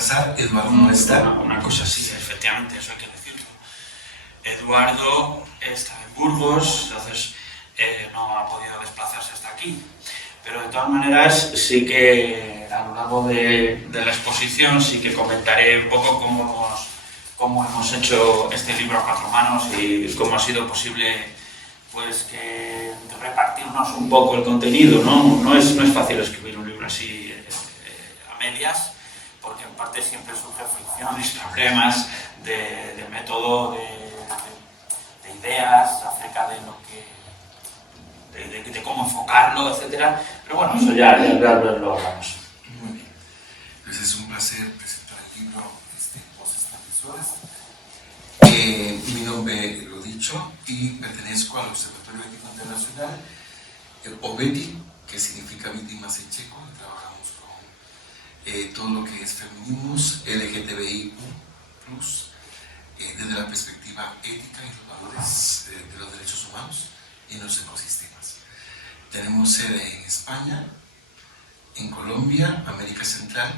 reemplazar. Eduardo no está. Una cosa así, efectivamente, eso hay que decirlo. Eduardo está en Burgos, entonces no ha podido desplazarse hasta aquí. Pero de todas maneras, sí que a lo largo de la exposición sí que comentaré un poco cómo hemos hecho este libro a cuatro manos y cómo ha sido posible pues que repartirnos un poco el contenido, ¿no? No es fácil escribir un libro así a medias, porque en parte siempre surgen fricciones, problemas de método, de ideas acerca de lo que de cómo enfocarlo, etcétera. Pero bueno, eso ya lo hablamos. Muy bien. Pues es un placer presentar el libro Voces Transgresoras. Mi nombre, lo dicho, y pertenezco al Observatorio Ético Internacional, el OBETI, que significa víctimas en checo. Trabajamos con todo lo que es feminismos, LGTBIQ+, desde la perspectiva ética y los valores de los derechos humanos y los ecosistemas. Tenemos sede en España, en Colombia, América Central,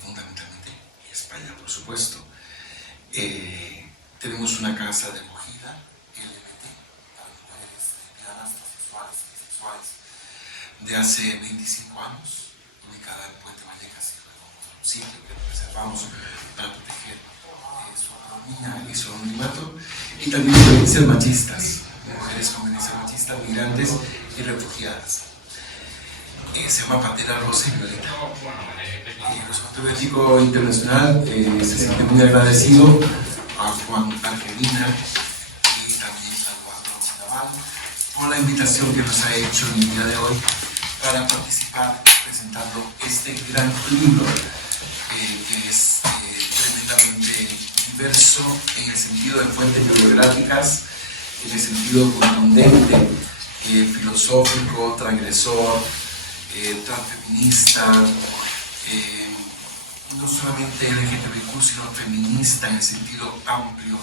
fundamentalmente en España, por supuesto. Tenemos una casa de acogida LGBT para mujeres lesbianas, transexuales y bisexuales de hace 25 años, ubicada en Puente Vallecas, y luego un sitio que reservamos para proteger su autonomía y su anonimato, y también violencias machistas, mujeres con violencia machista, migrantes y refugiadas. Se llama Pantera Rosa y Violeta. El Observatorio Ético Internacional se siente muy agradecido a Juan Angelina y también a Eduardo Naval por la invitación que nos ha hecho en el día de hoy para participar presentando este gran libro que es tremendamente diverso en el sentido de fuentes bibliográficas, en el sentido contundente, filosófico, transgresor, transfeminista, no solamente LGTBQ, sino feminista en el sentido amplio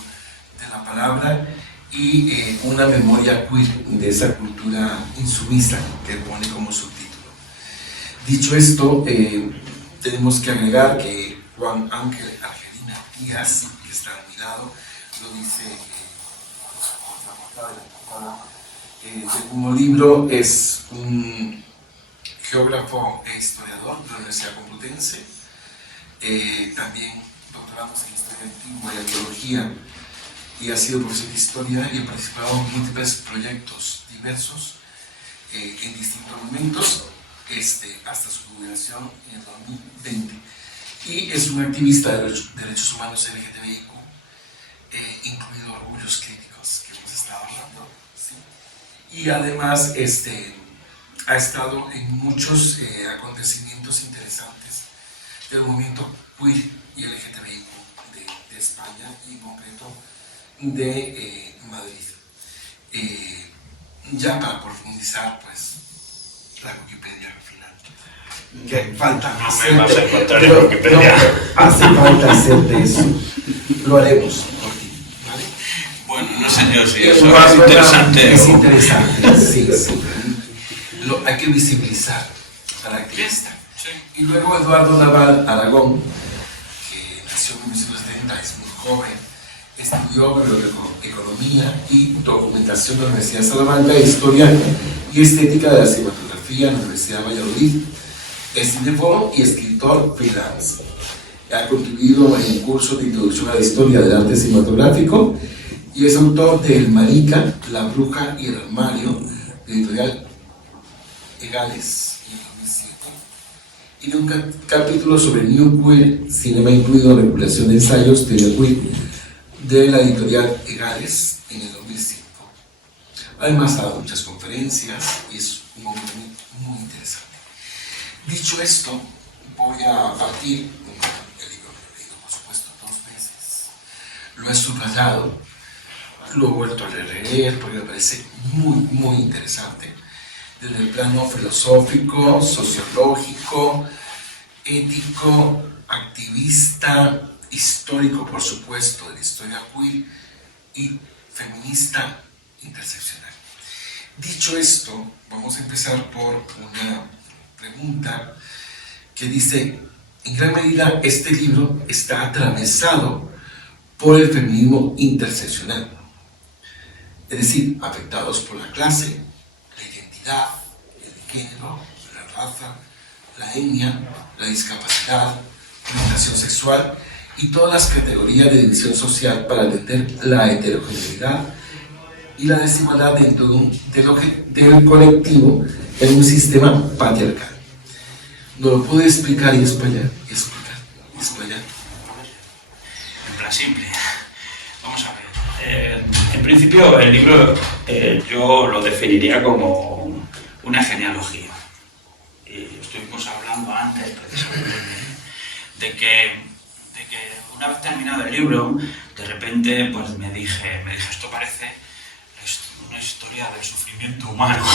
de la palabra, y una memoria queer de esa cultura insumisa que pone como subtítulo. Dicho esto, tenemos que agregar que Juan Ángel Angelina Díaz, que está a mi lado, lo dice en la portada de la portada del último libro, es un geógrafo e historiador de la Universidad Complutense, también doctoramos en Historia Antigua y Arqueología, y ha sido profesor de Historia y ha participado en múltiples proyectos diversos en distintos momentos, hasta su jubilación en el 2020. Y es un activista de derechos humanos LGTBIQ, incluido orgullos críticos que hemos estado hablando, ¿sí? Y además ha estado en muchos acontecimientos interesantes del movimiento queer y LGTBIQ de España, y en concreto de Madrid. Ya para profundizar, pues, la Wikipedia al final. Que falta no me vas a encontrar en Wikipedia. No, hace falta hacerte eso. Lo haremos por ti, ¿vale? Bueno, no sé yo si eso es interesante. Es interesante, sí, sí. Hay que visibilizar al activista. Sí. Y luego Eduardo Naval Aragón, que nació en 1970, es muy joven, estudió Economía y Documentación de la Universidad de Salamanca, Historia y Estética de la Cinematografía en la Universidad de Valladolid. Es cinéfilo y escritor freelance. Ha contribuido en cursos de introducción a la historia del arte cinematográfico y es autor de El Marica, La Bruja y el Armario, de editorial Egales, en el 2007, y de un capítulo sobre New Queer, cinema incluido, recopilación de ensayos, teoría queer, de la editorial Egales, en el 2005. Además ha dado muchas conferencias y es un hombre muy interesante. Dicho esto, voy a partir el libro que he leído, por supuesto, 2 veces. Lo he subrayado, lo he vuelto a releer porque me parece muy interesante, desde el plano filosófico, sociológico, ético, activista, histórico, por supuesto, de la historia queer y feminista interseccional. Dicho esto, vamos a empezar por una pregunta que dice: En gran medida, este libro está atravesado por el feminismo interseccional, es decir, afectados por la clase, la identidad, el género, la raza, la etnia, la discapacidad, la orientación sexual y todas las categorías de división social para atender la heterogeneidad y la desigualdad dentro del colectivo en un sistema patriarcal. ¿No lo puede explicar y explayar? En plan simple. Vamos a ver. En principio, el libro yo lo definiría como una genealogía. Y estuvimos hablando antes precisamente de que una vez terminado el libro, de repente pues me dije, esto parece una historia del sufrimiento humano.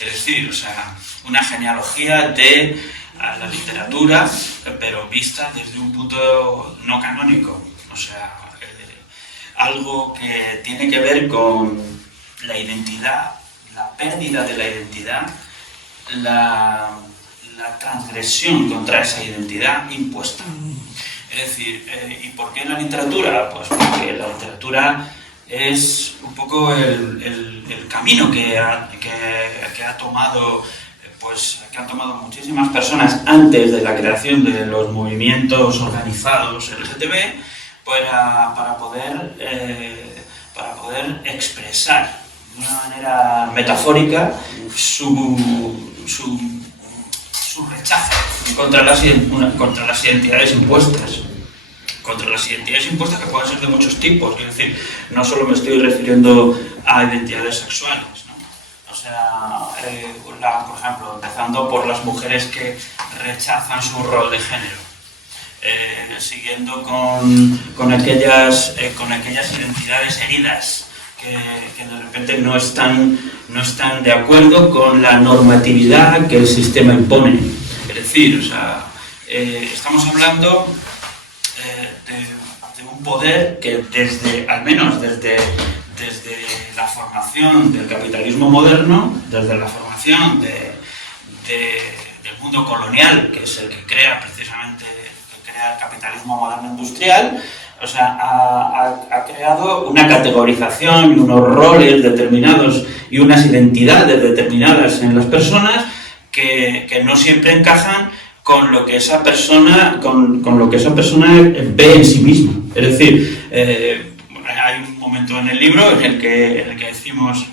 Es decir, o sea, una genealogía de la literatura, pero vista desde un punto no canónico. O sea, algo que tiene que ver con la identidad, la pérdida de la identidad, la transgresión contra esa identidad impuesta. Es decir, ¿y por qué la literatura? Pues porque la literatura es un poco el camino que han tomado muchísimas personas antes de la creación de los movimientos organizados LGTB para poder expresar de una manera metafórica su rechazo contra las identidades impuestas. Contra las identidades impuestas que pueden ser de muchos tipos, es decir, no solo me estoy refiriendo a identidades sexuales, ¿no? O sea, por ejemplo, empezando por las mujeres que rechazan su rol de género, siguiendo con aquellas identidades heridas que de repente no están de acuerdo con la normatividad que el sistema impone. Es decir, o sea, estamos hablando de un poder que al menos desde la formación del capitalismo moderno, desde la formación del mundo colonial, que es el que crea precisamente el capitalismo moderno industrial, o sea, ha creado una categorización y unos roles determinados y unas identidades determinadas en las personas que no siempre encajan con lo que esa persona ve en sí misma. Es decir, hay un momento en el libro en el que decimos,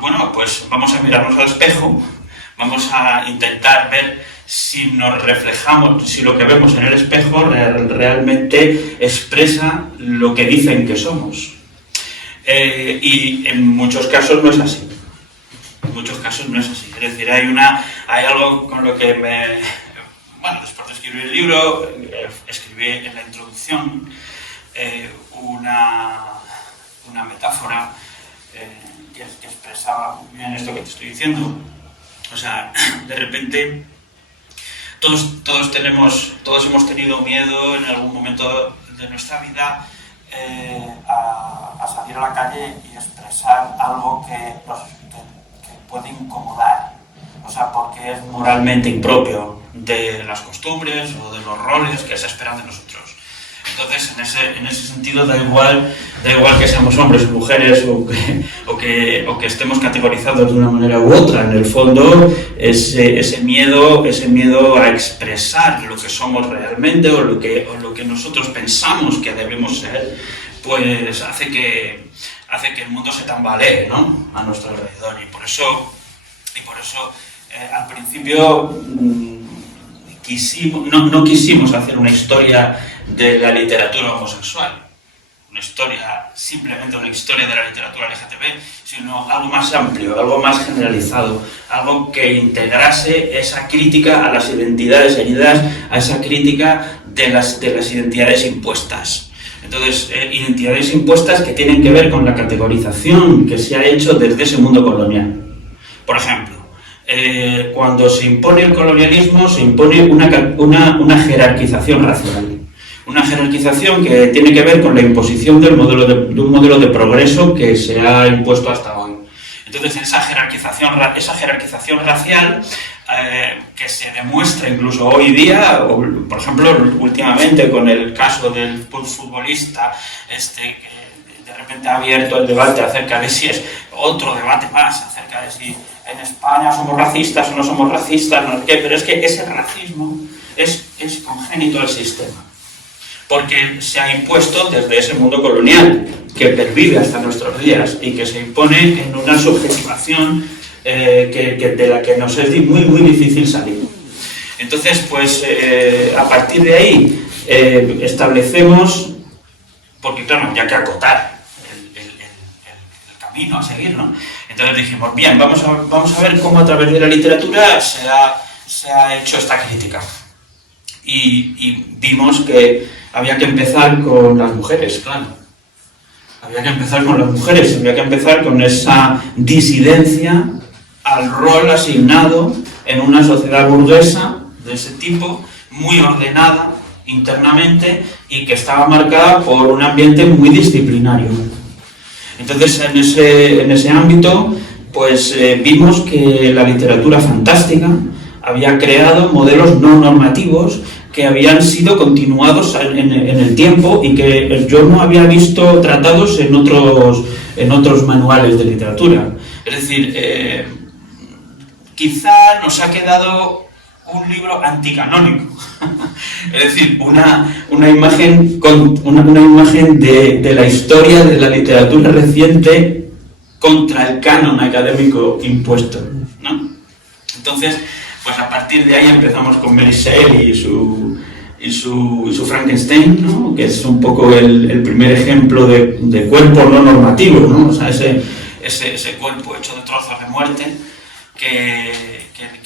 bueno, pues vamos a mirarnos al espejo, vamos a intentar ver si nos reflejamos, si lo que vemos en el espejo realmente expresa lo que dicen que somos. Y en muchos casos no es así. Es decir, hay algo con lo que después de escribir el libro, escribí en la introducción una metáfora que expresaba muy bien esto que te estoy diciendo. O sea, de repente todos hemos tenido miedo en algún momento de nuestra vida a salir a la calle y expresar algo que puede incomodar, o sea, porque es moralmente impropio de las costumbres o de los roles que se esperan de nosotros. Entonces, en ese sentido, da igual que seamos hombres o mujeres o que estemos categorizados de una manera u otra. En el fondo, ese miedo a expresar lo que somos realmente o lo que nosotros pensamos que debemos ser, pues hace que el mundo se tambalee, ¿no?, a nuestro alrededor. Y por eso al principio no quisimos hacer una historia de la literatura homosexual, simplemente una historia de la literatura LGTB, sino algo más amplio, algo más generalizado, algo que integrase esa crítica a las identidades heridas, a esa crítica de las identidades impuestas. Entonces, identidades impuestas que tienen que ver con la categorización que se ha hecho desde ese mundo colonial. Por ejemplo, cuando se impone el colonialismo, se impone una jerarquización racial. Una jerarquización que tiene que ver con la imposición de un modelo de progreso que se ha impuesto hasta hoy. Entonces, esa jerarquización racial que se demuestra incluso hoy día, o, por ejemplo, últimamente con el caso del futbolista que de repente ha abierto el debate acerca de si es otro debate más, acerca de si en España somos racistas o no somos racistas, no sé qué, pero es que ese racismo es congénito del sistema, porque se ha impuesto desde ese mundo colonial que pervive hasta nuestros días y que se impone en una subjetivación de la que nos es muy, muy difícil salir. Entonces, pues, a partir de ahí establecemos, porque claro, ya que acotar el camino a seguir, ¿no? Entonces dijimos, bien, vamos a ver cómo a través de la literatura se ha hecho esta crítica. Y vimos que había que empezar con las mujeres, claro. Había que empezar con las mujeres, había que empezar con esa disidencia al rol asignado en una sociedad burguesa de ese tipo, muy ordenada internamente y que estaba marcada por un ambiente muy disciplinario. Entonces, en ese ámbito, pues vimos que la literatura fantástica había creado modelos no normativos que habían sido continuados en el tiempo y que yo no había visto tratados en otros manuales de literatura. Es decir, quizá nos ha quedado un libro anticanónico, es decir, una imagen de la historia de la literatura reciente contra el canon académico impuesto, ¿no? Entonces, pues a partir de ahí empezamos con Mary Shelley y su Frankenstein, ¿no? Que es un poco el primer ejemplo de cuerpo no normativo, ¿no? O sea, ese cuerpo hecho de trozos de muerte que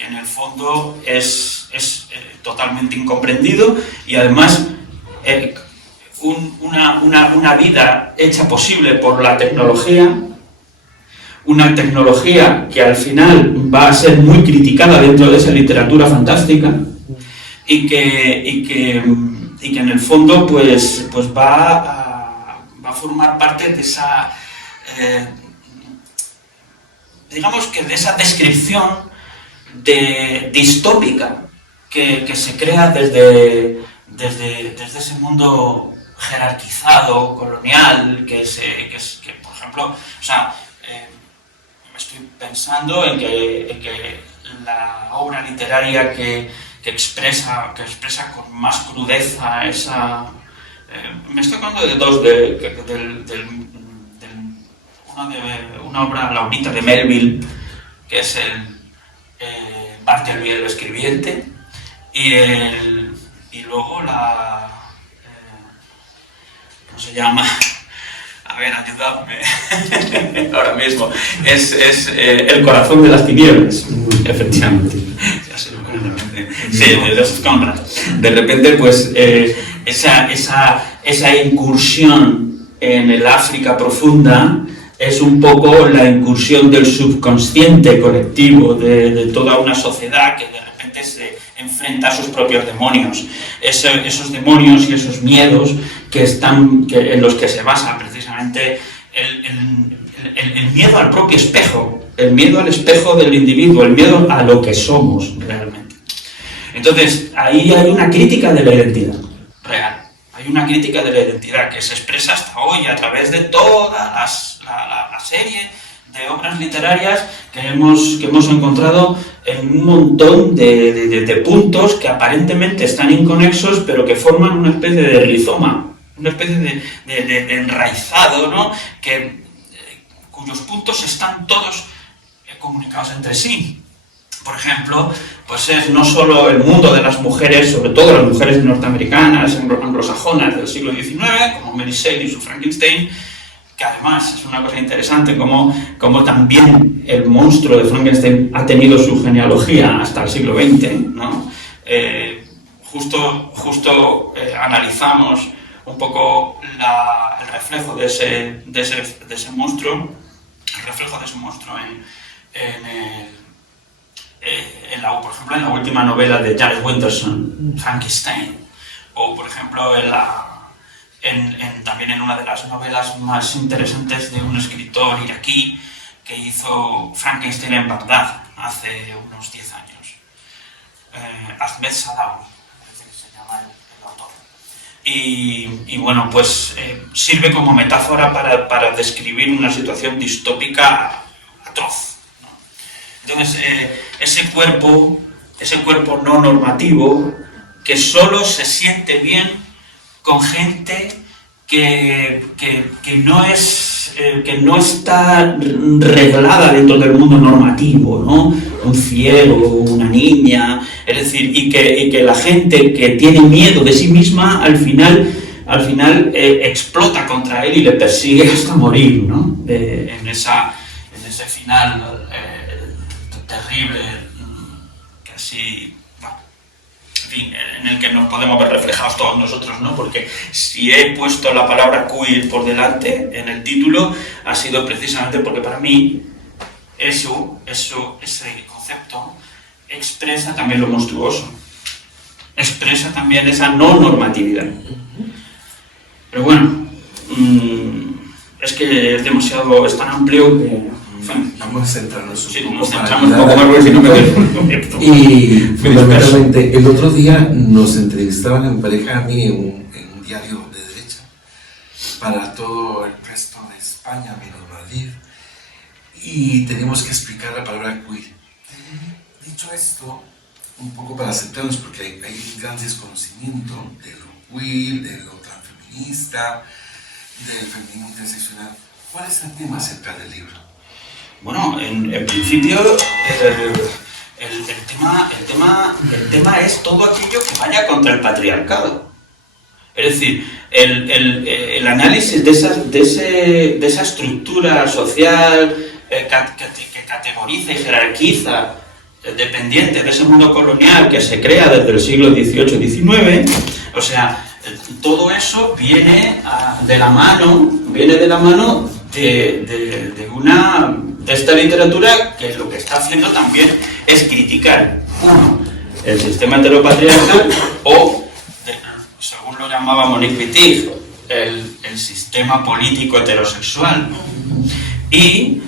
en el fondo es totalmente incomprendido y además una vida hecha posible por la tecnología, una tecnología que al final va a ser muy criticada dentro de esa literatura fantástica y que en el fondo pues va a formar parte de esa digamos que de esa descripción distópica que se crea desde ese mundo jerarquizado, colonial, que por ejemplo, o sea, estoy pensando en que la obra literaria que expresa con más crudeza esa... me estoy acordando de dos, una obra, La horita de Melville, que es Bartleby el escribiente, y luego ¿cómo se llama? A ver, ayudadme ahora mismo. Es El corazón de las tinieblas, efectivamente. Ya sé lo que sí, de Joseph Conrad. De repente, pues, esa incursión en el África profunda es un poco la incursión del subconsciente colectivo de toda una sociedad que de repente se enfrenta a sus propios demonios. Esos demonios y esos miedos en los que se basa precisamente el miedo al propio espejo, el miedo al espejo del individuo, el miedo a lo que somos realmente. Entonces, ahí hay una crítica de la identidad real. Hay una crítica de la identidad que se expresa hasta hoy a través de toda la serie de obras literarias que hemos encontrado en un montón de puntos que aparentemente están inconexos, pero que forman una especie de rizoma, una especie de enraizado, ¿no? Cuyos puntos están todos comunicados entre sí. Por ejemplo, pues es no solo el mundo de las mujeres, sobre todo las mujeres norteamericanas, anglosajonas del siglo XIX, como Mary Shelley y su Frankenstein, que además es una cosa interesante como también el monstruo de Frankenstein ha tenido su genealogía hasta el siglo XX, ¿no? Justo analizamos un poco el reflejo de ese monstruo, el reflejo de ese monstruo por ejemplo, en la última novela de Janet Winterson, Frankenstein, o por ejemplo también en una de las novelas más interesantes de un escritor iraquí que hizo Frankenstein en Bagdad hace unos 10 años. Ahmed Sadawi, parece que se llama el autor. Y bueno, pues sirve como metáfora para describir una situación distópica atroz, ¿no? Entonces, ese cuerpo no normativo que solo se siente bien con gente que no está reglada dentro del mundo normativo, ¿no? Un ciego, una niña, es decir, y que la gente que tiene miedo de sí misma al final explota contra él y le persigue hasta morir, ¿no? En ese final terrible, casi, bueno, en fin, en el que nos podemos ver reflejados todos nosotros, ¿no? Porque si he puesto la palabra queer por delante en el título, ha sido precisamente porque para mí ese concepto expresa también lo monstruoso, expresa también esa no normatividad. Pero bueno, es que es tan amplio que... Vamos a centrarnos un poco. Nos centramos un poco más porque si no me Y fundamentalmente, el otro día nos entrevistaban en pareja a mí en un diario de derecha para todo el resto de España, menos Madrid, y teníamos que explicar la palabra queer. Dicho esto, un poco para centrarnos, porque hay gran desconocimiento de lo queer, de lo transfeminista, del feminismo interseccional. ¿Cuál es el tema central del libro? Bueno, en principio el tema es todo aquello que vaya contra el patriarcado. Es decir, el análisis de esa estructura social que categoriza y jerarquiza, dependiente de ese mundo colonial que se crea desde el siglo XVIII-XIX, o sea, todo eso viene de la mano de esta literatura que lo que está haciendo también es criticar, uno, el sistema heteropatriarcal o, según lo llamaba Monique Wittig, el sistema político heterosexual, ¿no? Y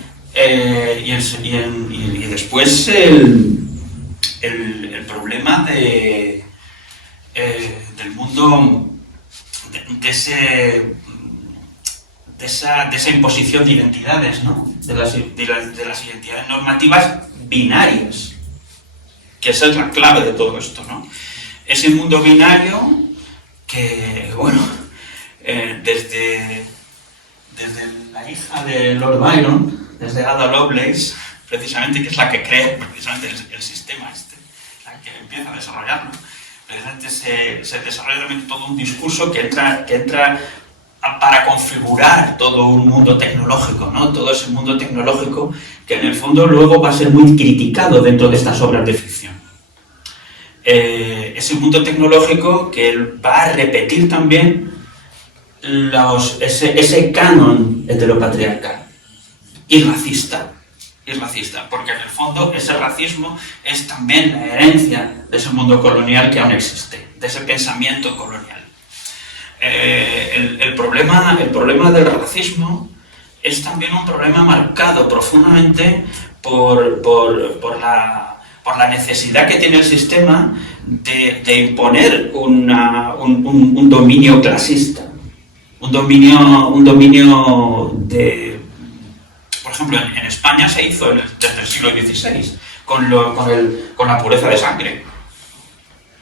después el problema del mundo de esa imposición de identidades, ¿no? de las identidades normativas binarias, que esa es la clave de todo esto, ¿no? Ese mundo binario que, bueno, desde la hija de Lord Byron, desde Ada Lovelace, precisamente, que es la que crea precisamente el sistema la que empieza a desarrollarlo, precisamente se desarrolla también todo un discurso que entra para configurar todo un mundo tecnológico, ¿no? Todo ese mundo tecnológico que en el fondo luego va a ser muy criticado dentro de estas obras de ficción. Ese mundo tecnológico que va a repetir también ese canon heteropatriarcal y racista, porque en el fondo ese racismo es también la herencia de ese mundo colonial que aún existe, de ese pensamiento colonial. El problema del racismo es también un problema marcado profundamente por la necesidad que tiene el sistema de imponer un dominio clasista, un dominio de... Por ejemplo, en España se hizo desde el siglo XVI con la pureza de sangre,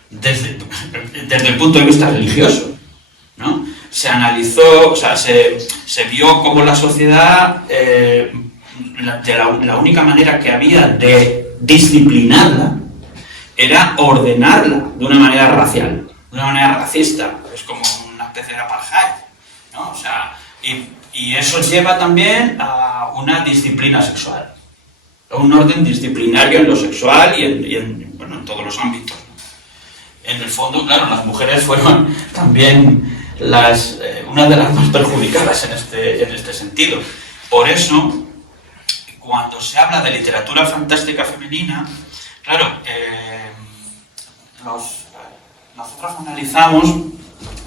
desde el punto de vista religioso, ¿no? Se analizó, o sea, se vio cómo la sociedad, la única manera que había de disciplinarla era ordenarla de una manera racial, de una manera racista, es como una especie de apartheid, ¿no? O sea, y eso lleva también a una disciplina sexual, a un orden disciplinario en lo sexual y en todos los ámbitos, ¿no? En el fondo, claro, las mujeres fueron también una de las más perjudicadas en este sentido. Por eso, cuando se habla de literatura fantástica femenina, claro, nosotros analizamos,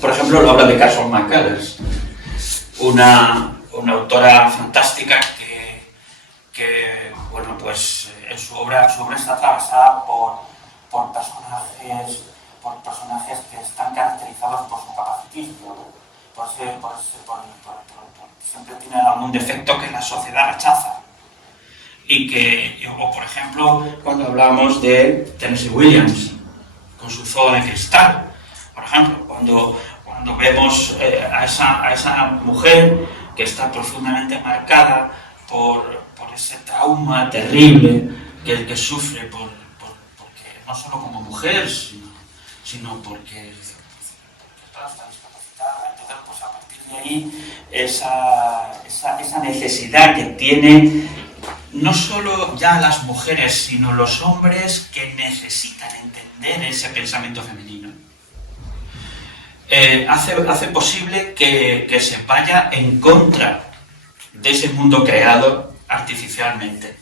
por ejemplo, la obra de Carson McCullers, una autora fantástica que bueno, pues en su obra está atravesada por por personajes que están caracterizados por su capacitismo, siempre tienen algún defecto que la sociedad rechaza. O por ejemplo, cuando hablamos de Tennessee Williams, con su Zoo de Cristal, por ejemplo, cuando vemos a esa mujer que está profundamente marcada por ese trauma terrible que sufre porque no solo como mujer, sino porque está discapacitada. Entonces, pues a partir de ahí, esa necesidad que tiene no solo ya las mujeres, sino los hombres que necesitan entender ese pensamiento femenino, hace posible que se vaya en contra de ese mundo creado artificialmente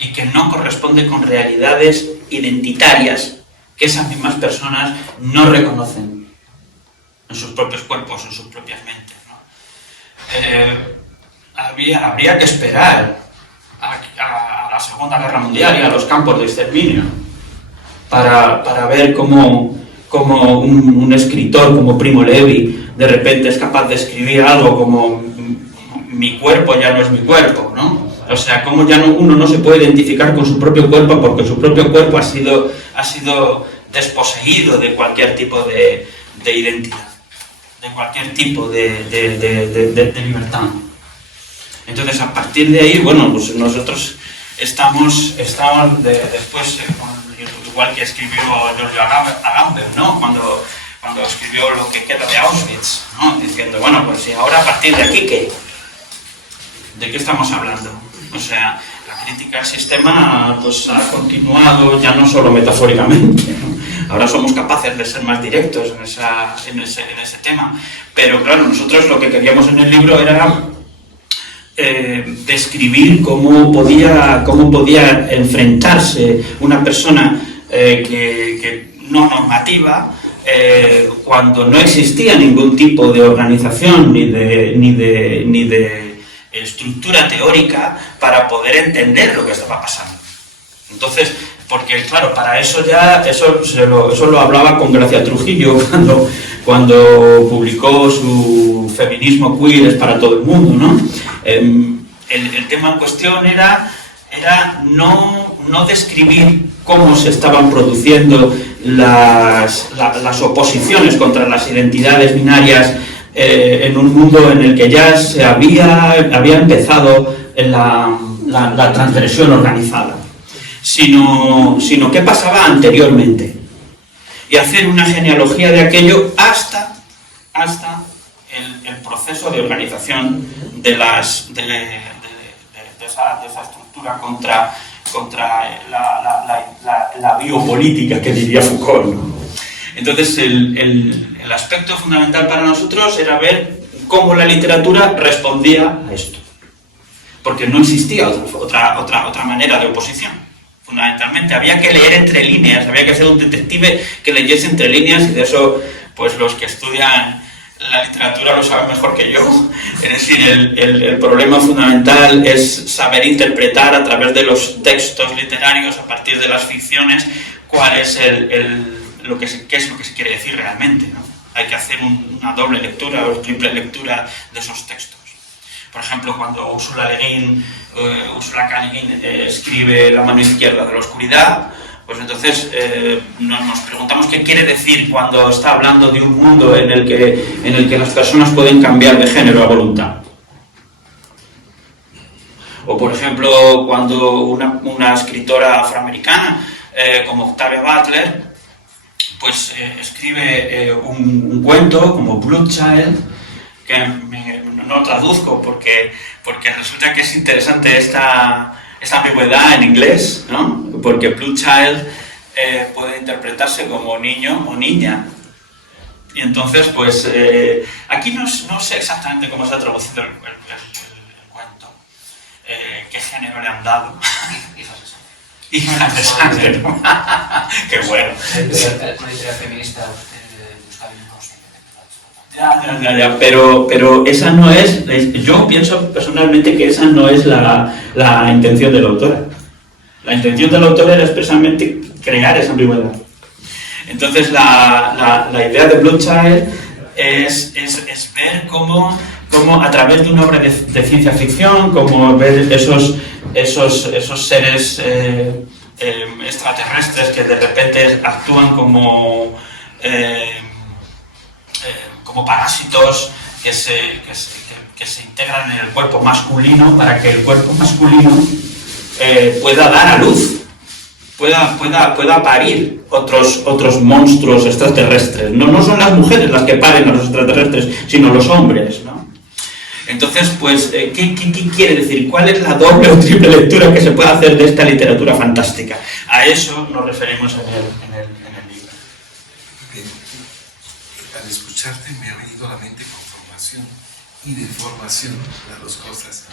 y que no corresponde con realidades identitarias que esas mismas personas no reconocen en sus propios cuerpos, en sus propias mentes, ¿no? Habría que esperar a la Segunda Guerra Mundial y a los campos de exterminio para ver cómo un escritor como Primo Levi de repente es capaz de escribir algo como mi cuerpo ya no es mi cuerpo, ¿no? O sea, cómo ya uno no se puede identificar con su propio cuerpo porque su propio cuerpo ha sido desposeído de cualquier tipo de identidad, de cualquier tipo de libertad. Entonces, a partir de ahí, bueno, pues nosotros estamos después, igual que escribió Giorgio Agamben, ¿no? Cuando escribió Lo que queda de Auschwitz, ¿no? Diciendo, bueno, pues ¿y ahora a partir de aquí qué? ¿De qué estamos hablando? O sea, la crítica al sistema pues ha continuado ya no solo metafóricamente, ¿no? Ahora somos capaces de ser más directos en ese tema, pero claro, nosotros lo que queríamos en el libro era describir cómo podía enfrentarse una persona que no normativa cuando no existía ningún tipo de organización ni de estructura teórica para poder entender lo que estaba pasando. Entonces, porque claro, para eso eso lo hablaba con Gracia Trujillo cuando publicó su Feminismo queer es para todo el mundo, ¿no? El tema en cuestión era no describir cómo se estaban produciendo las oposiciones contra las identidades binarias en un mundo en el que ya se había empezado la transgresión organizada, sino qué pasaba anteriormente, y hacer una genealogía de aquello hasta el proceso de organización de esa estructura contra la biopolítica, que diría Foucault, ¿no? Entonces el aspecto fundamental para nosotros era ver cómo la literatura respondía a esto, porque no existía otra manera de oposición. Fundamentalmente había que leer entre líneas, había que ser un detective que leyese entre líneas, y de eso pues los que estudian la literatura lo saben mejor que yo. Es decir, el problema fundamental es saber interpretar a través de los textos literarios, a partir de las ficciones, cuál es qué es lo que se quiere decir realmente, ¿no? Hay que hacer una doble lectura o triple lectura de esos textos. Por ejemplo, cuando Ursula K. Le Guin escribe La mano izquierda de la oscuridad, pues entonces nos preguntamos qué quiere decir cuando está hablando de un mundo en el que las personas pueden cambiar de género a voluntad. O por ejemplo, cuando una escritora afroamericana como Octavia Butler pues escribe un cuento como Blood Child, que no traduzco porque resulta que es interesante esta ambigüedad en inglés, ¿no? Porque Blood Child puede interpretarse como niño o niña. Y entonces, pues, aquí no sé exactamente cómo se ha traducido el cuento, qué género le han dado. Hijas de sangre, ¿no? Qué bueno. Una idea feminista buscaba inconsciente. Ya, pero esa no es, yo pienso personalmente que esa no es la intención de la autora. La intención de la autora era expresamente crear esa ambigüedad. Entonces la idea de Bloodchild es ver cómo a través de una obra de ciencia ficción, como ver esos seres extraterrestres que de repente actúan como parásitos que se integran en el cuerpo masculino para que el cuerpo masculino pueda dar a luz, pueda parir otros monstruos extraterrestres. No son las mujeres las que paren a los extraterrestres, sino los hombres, ¿no? Entonces, pues, ¿qué quiere decir? ¿Cuál es la doble o triple lectura que se puede hacer de esta literatura fantástica? A eso nos referimos en el libro. Bien. Al escucharte me ha venido a la mente conformación y deformación, las dos cosas.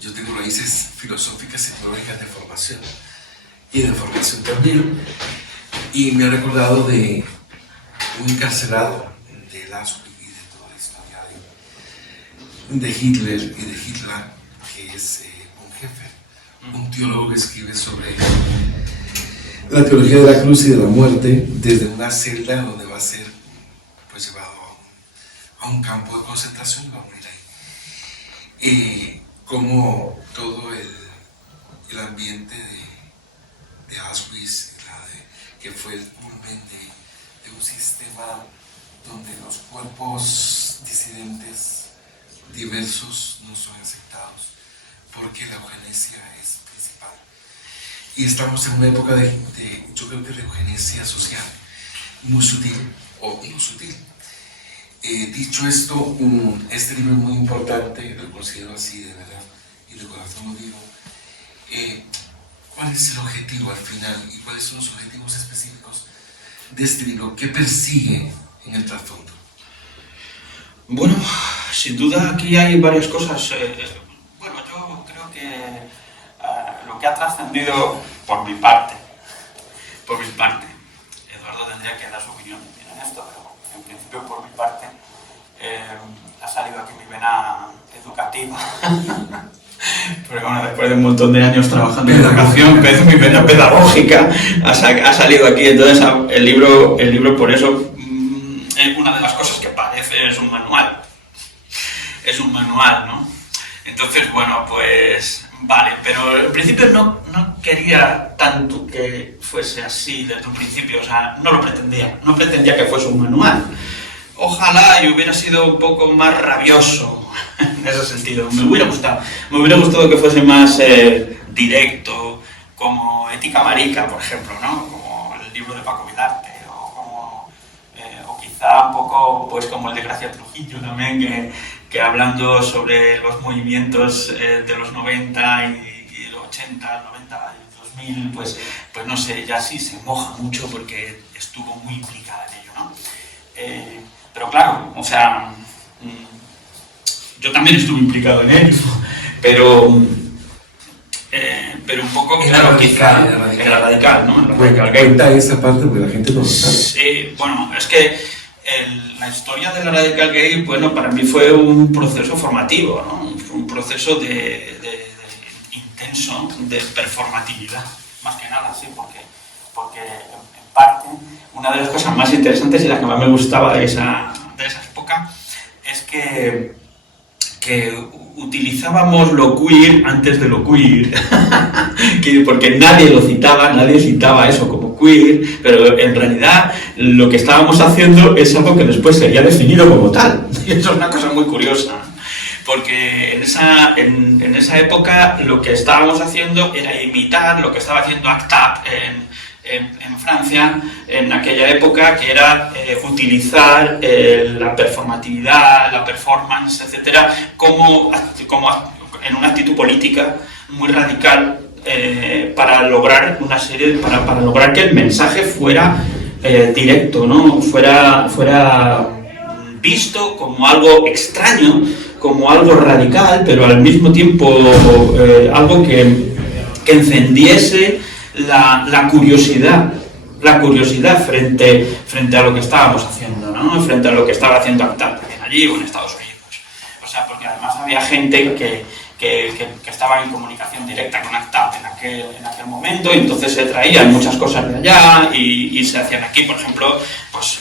Yo tengo raíces filosóficas y teológicas de formación y de formación también, y me ha recordado de un encarcelado de Auschwitz y de toda la historia de Hitler y de Hitler, que es un jefe, un teólogo que escribe sobre la teología de la cruz y de la muerte desde una celda donde va a ser pues llevado a un campo de concentración y va a morir ahí. Como todo el ambiente de Auschwitz, que fue el culmen de un sistema donde los cuerpos disidentes diversos no son aceptados, porque la eugenesia es principal. Y estamos en una época yo creo que de eugenesia social, muy sutil o no sutil. Dicho esto, este libro es muy importante, lo considero así de verdad, y de corazón lo digo. ¿Cuál es el objetivo al final y cuáles son los objetivos específicos de este libro? ¿Qué persigue en el trasfondo? Bueno, sin duda aquí hay varias cosas. Bueno, yo creo que lo que ha trascendido por mi parte, Eduardo tendría que dar su opinión en esto, pero en principio por mi parte ha salido aquí mi vena educativa. Porque bueno, después de un montón de años trabajando en educación, mi vena pedagógica ha salido aquí. Entonces el libro por eso, una de las cosas que parece es un manual. Es un manual, ¿no? Entonces, bueno, pues vale, pero en principio no quería tanto que fuese así desde un principio, o sea, no pretendía que fuese un manual. Ojalá y hubiera sido un poco más rabioso en ese sentido. Me hubiera gustado que fuese más directo, como Ética Marica, por ejemplo, ¿no? Como el libro de Paco Vidarte, o quizá un poco pues como el de Gracia Trujillo también, que hablando sobre los movimientos de los 90 y los 80, 90 y 2000, pues no sé, ya sí se moja mucho porque estuvo muy implicada en ello, ¿no? Pero claro, o sea, yo también estuve implicado en ello, pero un poco, claro, quizá era radical, ¿no? Cuenta esa parte porque la gente no lo sabe. Sí, bueno, es que la historia de la Radical Gay, bueno, para mí fue un proceso formativo, ¿no? Fue un proceso de intenso, de performatividad, más que nada, sí, porque en parte, una de las cosas más interesantes y la que más me gustaba de esa época es que utilizábamos lo queer antes de lo queer, porque nadie citaba eso como queer, pero en realidad lo que estábamos haciendo es algo que después sería definido como tal. Y eso es una cosa muy curiosa, porque en esa época lo que estábamos haciendo era imitar lo que estaba haciendo ACT UP en Francia, en aquella época, que era utilizar la performatividad, la performance, etcétera, como en una actitud política muy radical para lograr para lograr que el mensaje fuera directo, ¿no? Fuera visto como algo extraño, como algo radical, pero al mismo tiempo algo que encendiese la curiosidad frente a lo que estábamos haciendo, ¿no? Frente a lo que estaba haciendo ACT UP allí o en Estados Unidos. O sea, porque además había gente que estaban en comunicación directa con ACTAP en aquel momento, y entonces se traían muchas cosas de allá y se hacían aquí. Por ejemplo, pues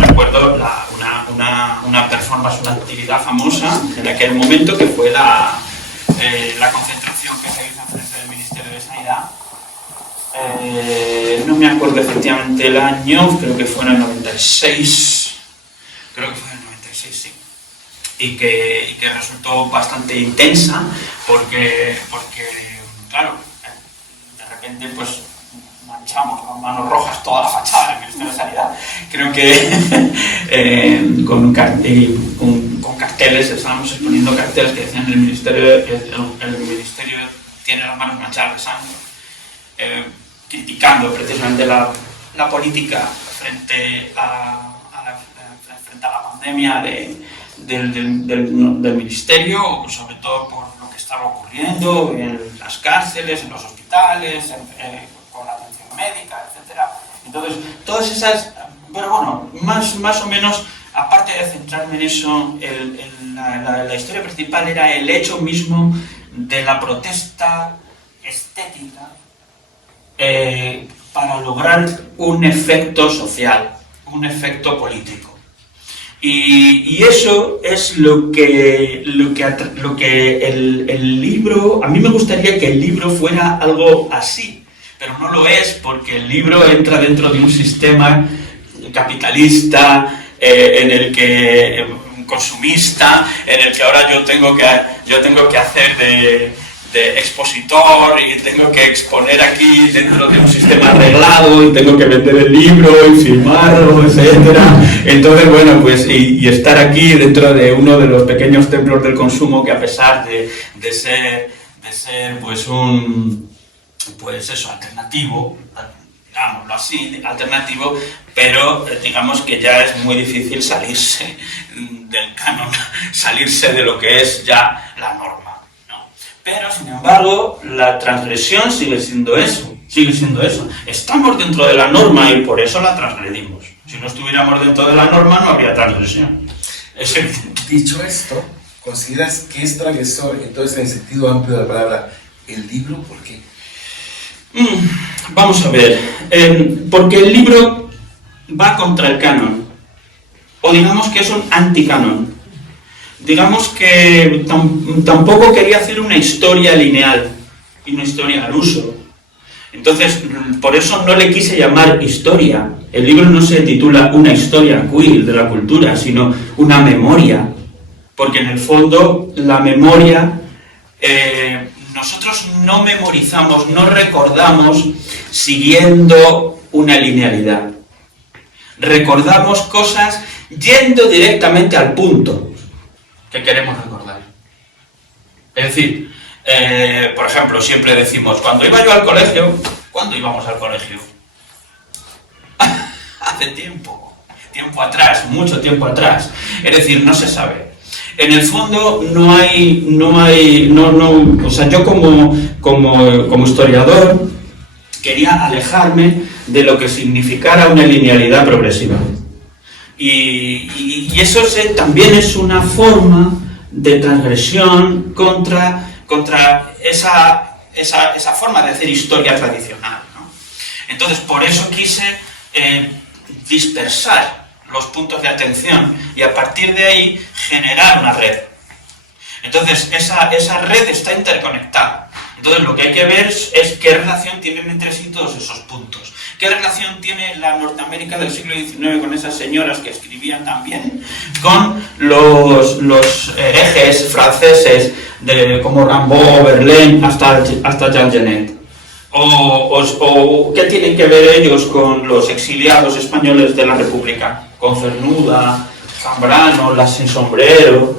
recuerdo una performance, una actividad famosa en aquel momento, que fue la concentración que se hizo frente del Ministerio de Sanidad. No me acuerdo efectivamente el año, creo que fue en el 96, sí. Y que resultó bastante intensa porque claro, de repente pues manchamos con manos rojas toda la fachada del Ministerio de Sanidad. Creo que con carteles, estábamos exponiendo carteles que decían el ministerio tiene las manos manchadas de sangre, criticando precisamente la política frente a la pandemia del ministerio, sobre todo por lo que estaba ocurriendo en las cárceles, en los hospitales, con la atención médica, etc. Entonces, todas esas, bueno, más o menos, aparte de centrarme en eso, la historia principal era el hecho mismo de la protesta estética para lograr un efecto social, un efecto político. Y eso es lo que el libro... A mí me gustaría que el libro fuera algo así, pero no lo es, porque el libro entra dentro de un sistema capitalista en el que consumista, en el que ahora yo tengo que hacer de expositor y tengo que exponer aquí dentro de un sistema arreglado y tengo que vender el libro y firmarlo, etc. Entonces, bueno, pues y estar aquí dentro de uno de los pequeños templos del consumo que, a pesar de ser pues alternativo, digámoslo así, alternativo, pero digamos que ya es muy difícil salirse del canon, salirse de lo que es ya la norma. Pero, sin embargo, la transgresión sigue siendo eso. Estamos dentro de la norma y por eso la transgredimos. Si no estuviéramos dentro de la norma, no habría transgresión. Dicho esto, ¿consideras que es transgresor, entonces, en el sentido amplio de la palabra, el libro? ¿Por qué? Vamos a ver. Porque el libro va contra el canon. O digamos que es un anticanon. Digamos que tampoco quería hacer una historia lineal y una historia al uso. Entonces, por eso no le quise llamar historia. El libro no se titula Una historia queer de la cultura, sino una memoria. Porque en el fondo, la memoria, nosotros no memorizamos, no recordamos siguiendo una linealidad. Recordamos cosas yendo directamente al punto que queremos recordar. Es decir, por ejemplo, siempre decimos, cuando iba yo al colegio, ¿cuándo íbamos al colegio? Hace tiempo atrás, mucho tiempo atrás. Es decir, no se sabe. En el fondo o sea, yo como historiador quería alejarme de lo que significara una linealidad progresiva. Y eso también es una forma de transgresión contra esa forma de hacer historia tradicional, ¿no? Entonces, por eso quise dispersar los puntos de atención y, a partir de ahí, generar una red. Entonces, esa red está interconectada. Entonces, lo que hay que ver es qué relación tienen entre sí todos esos puntos. ¿Qué relación tiene la Norteamérica del siglo XIX con esas señoras que escribían también? Con los herejes franceses como Rimbaud, Verlaine, hasta Jean Genet. O ¿qué tienen que ver ellos con los exiliados españoles de la República? Con Cernuda, Zambrano, Las Sin Sombrero.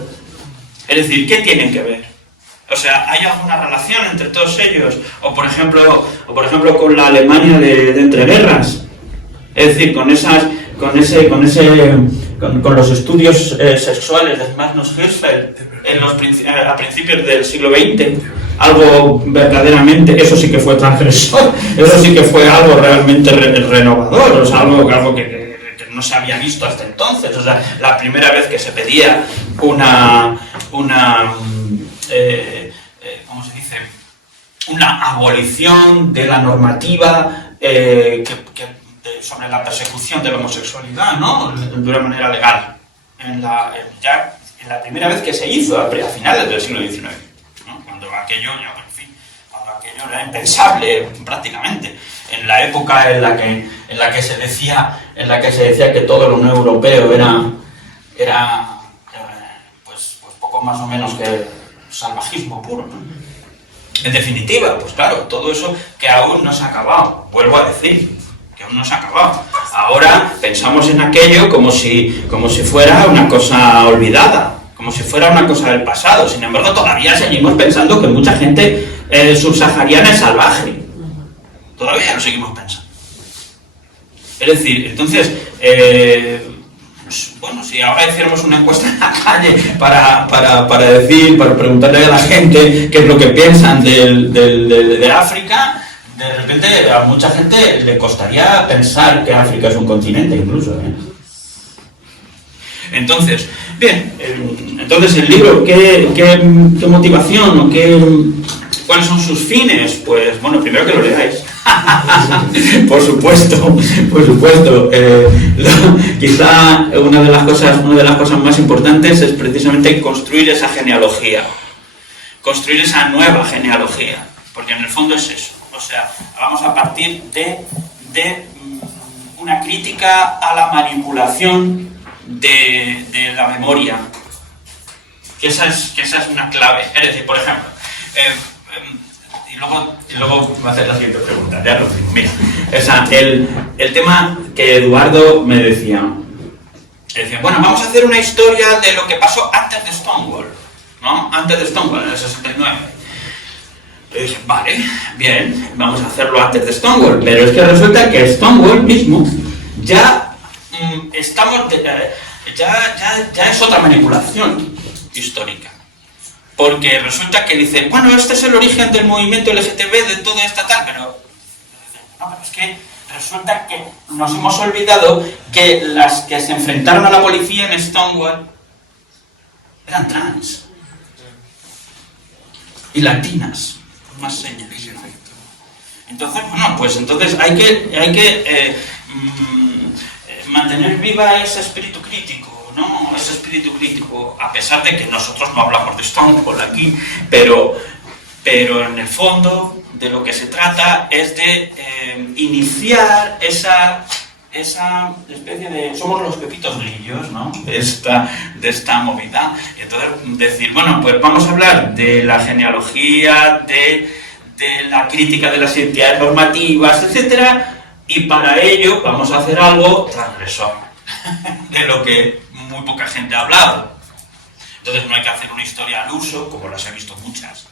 Es decir, ¿qué tienen que ver? O sea, ¿hay alguna relación entre todos ellos? O por ejemplo con la Alemania de entreguerras. Es decir, con los estudios sexuales de Magnus Hirschfeld a principios del siglo XX. Algo verdaderamente, eso sí que fue transgresor, eso sí que fue algo realmente renovador, o sea, algo que no se había visto hasta entonces. O sea, la primera vez que se pedía una abolición de la normativa sobre la persecución de la homosexualidad, ¿no? De una manera legal. Ya en la primera vez que se hizo, a finales del siglo XIX, ¿no? Cuando aquello era impensable prácticamente. En la época en la que se decía que todo lo no europeo era pues poco más o menos que salvajismo puro, ¿no? En definitiva, pues claro, todo eso que aún no se ha acabado, vuelvo a decir, que aún no se ha acabado. Ahora pensamos en aquello como si fuera una cosa olvidada, como si fuera una cosa del pasado. Sin embargo, todavía seguimos pensando que mucha gente subsahariana es salvaje. Todavía lo seguimos pensando. Es decir, entonces, bueno, si ahora hiciéramos una encuesta en la calle para preguntarle a la gente qué es lo que piensan de África, de repente a mucha gente le costaría pensar que África es un continente incluso, ¿eh? Entonces, bien, entonces el libro, ¿qué motivación o cuáles son sus fines? Pues bueno, primero que lo leáis. Por supuesto. Quizá una de las cosas más importantes es precisamente construir esa genealogía, construir esa nueva genealogía, porque en el fondo es eso. O sea, vamos a partir de una crítica a la manipulación de la memoria, que esa es una clave. Es decir, por ejemplo, y luego me haces la siguiente pregunta, ya lo digo. Mira, el tema que Eduardo me decía, bueno, vamos a hacer una historia de lo que pasó antes de Stonewall, ¿no? Antes de Stonewall, en el 69. Le dije, vale, bien, vamos a hacerlo antes de Stonewall, pero es que resulta que Stonewall mismo ya ya es otra manipulación histórica. Porque resulta que dicen, bueno, este es el origen del movimiento LGTB, de toda esta tal, pero es que resulta que nos hemos olvidado que las que se enfrentaron a la policía en Stonewall eran trans y latinas, más señas. Entonces, bueno, pues entonces hay que mantener viva ese espíritu crítico, ¿no? Ese espíritu crítico, a pesar de que nosotros no hablamos de Stonewall aquí, pero en el fondo de lo que se trata es de iniciar esa especie de... somos los pepitos grillos, ¿no? de esta movida. Y entonces decir, bueno, pues vamos a hablar de la genealogía, de la crítica de las identidades normativas, etcétera, y para ello vamos a hacer algo transgresor, de lo que muy poca gente ha hablado. Entonces no hay que hacer una historia al uso, como las he visto muchas.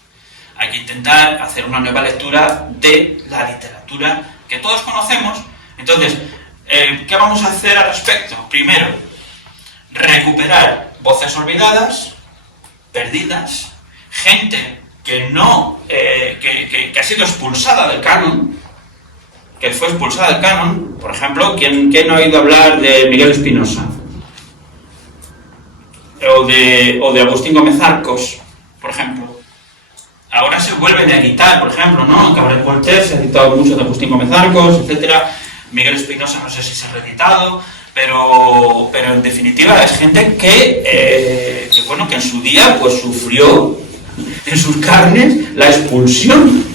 Hay que intentar hacer una nueva lectura de la literatura que todos conocemos. Entonces, ¿qué vamos a hacer al respecto? Primero, recuperar voces olvidadas, perdidas, gente que ha sido expulsada del canon, que fue expulsada del canon. Por ejemplo, ¿quién ha oído hablar de Miguel Espinosa? O de Agustín Gómez Arcos, por ejemplo. Ahora se vuelven a editar, por ejemplo, ¿no? En Cabaret Voltaire se ha editado mucho de Agustín Gómez Arcos, etcétera. Miguel Espinosa no sé si se ha reeditado, pero en definitiva es gente que en su día pues sufrió en sus carnes la expulsión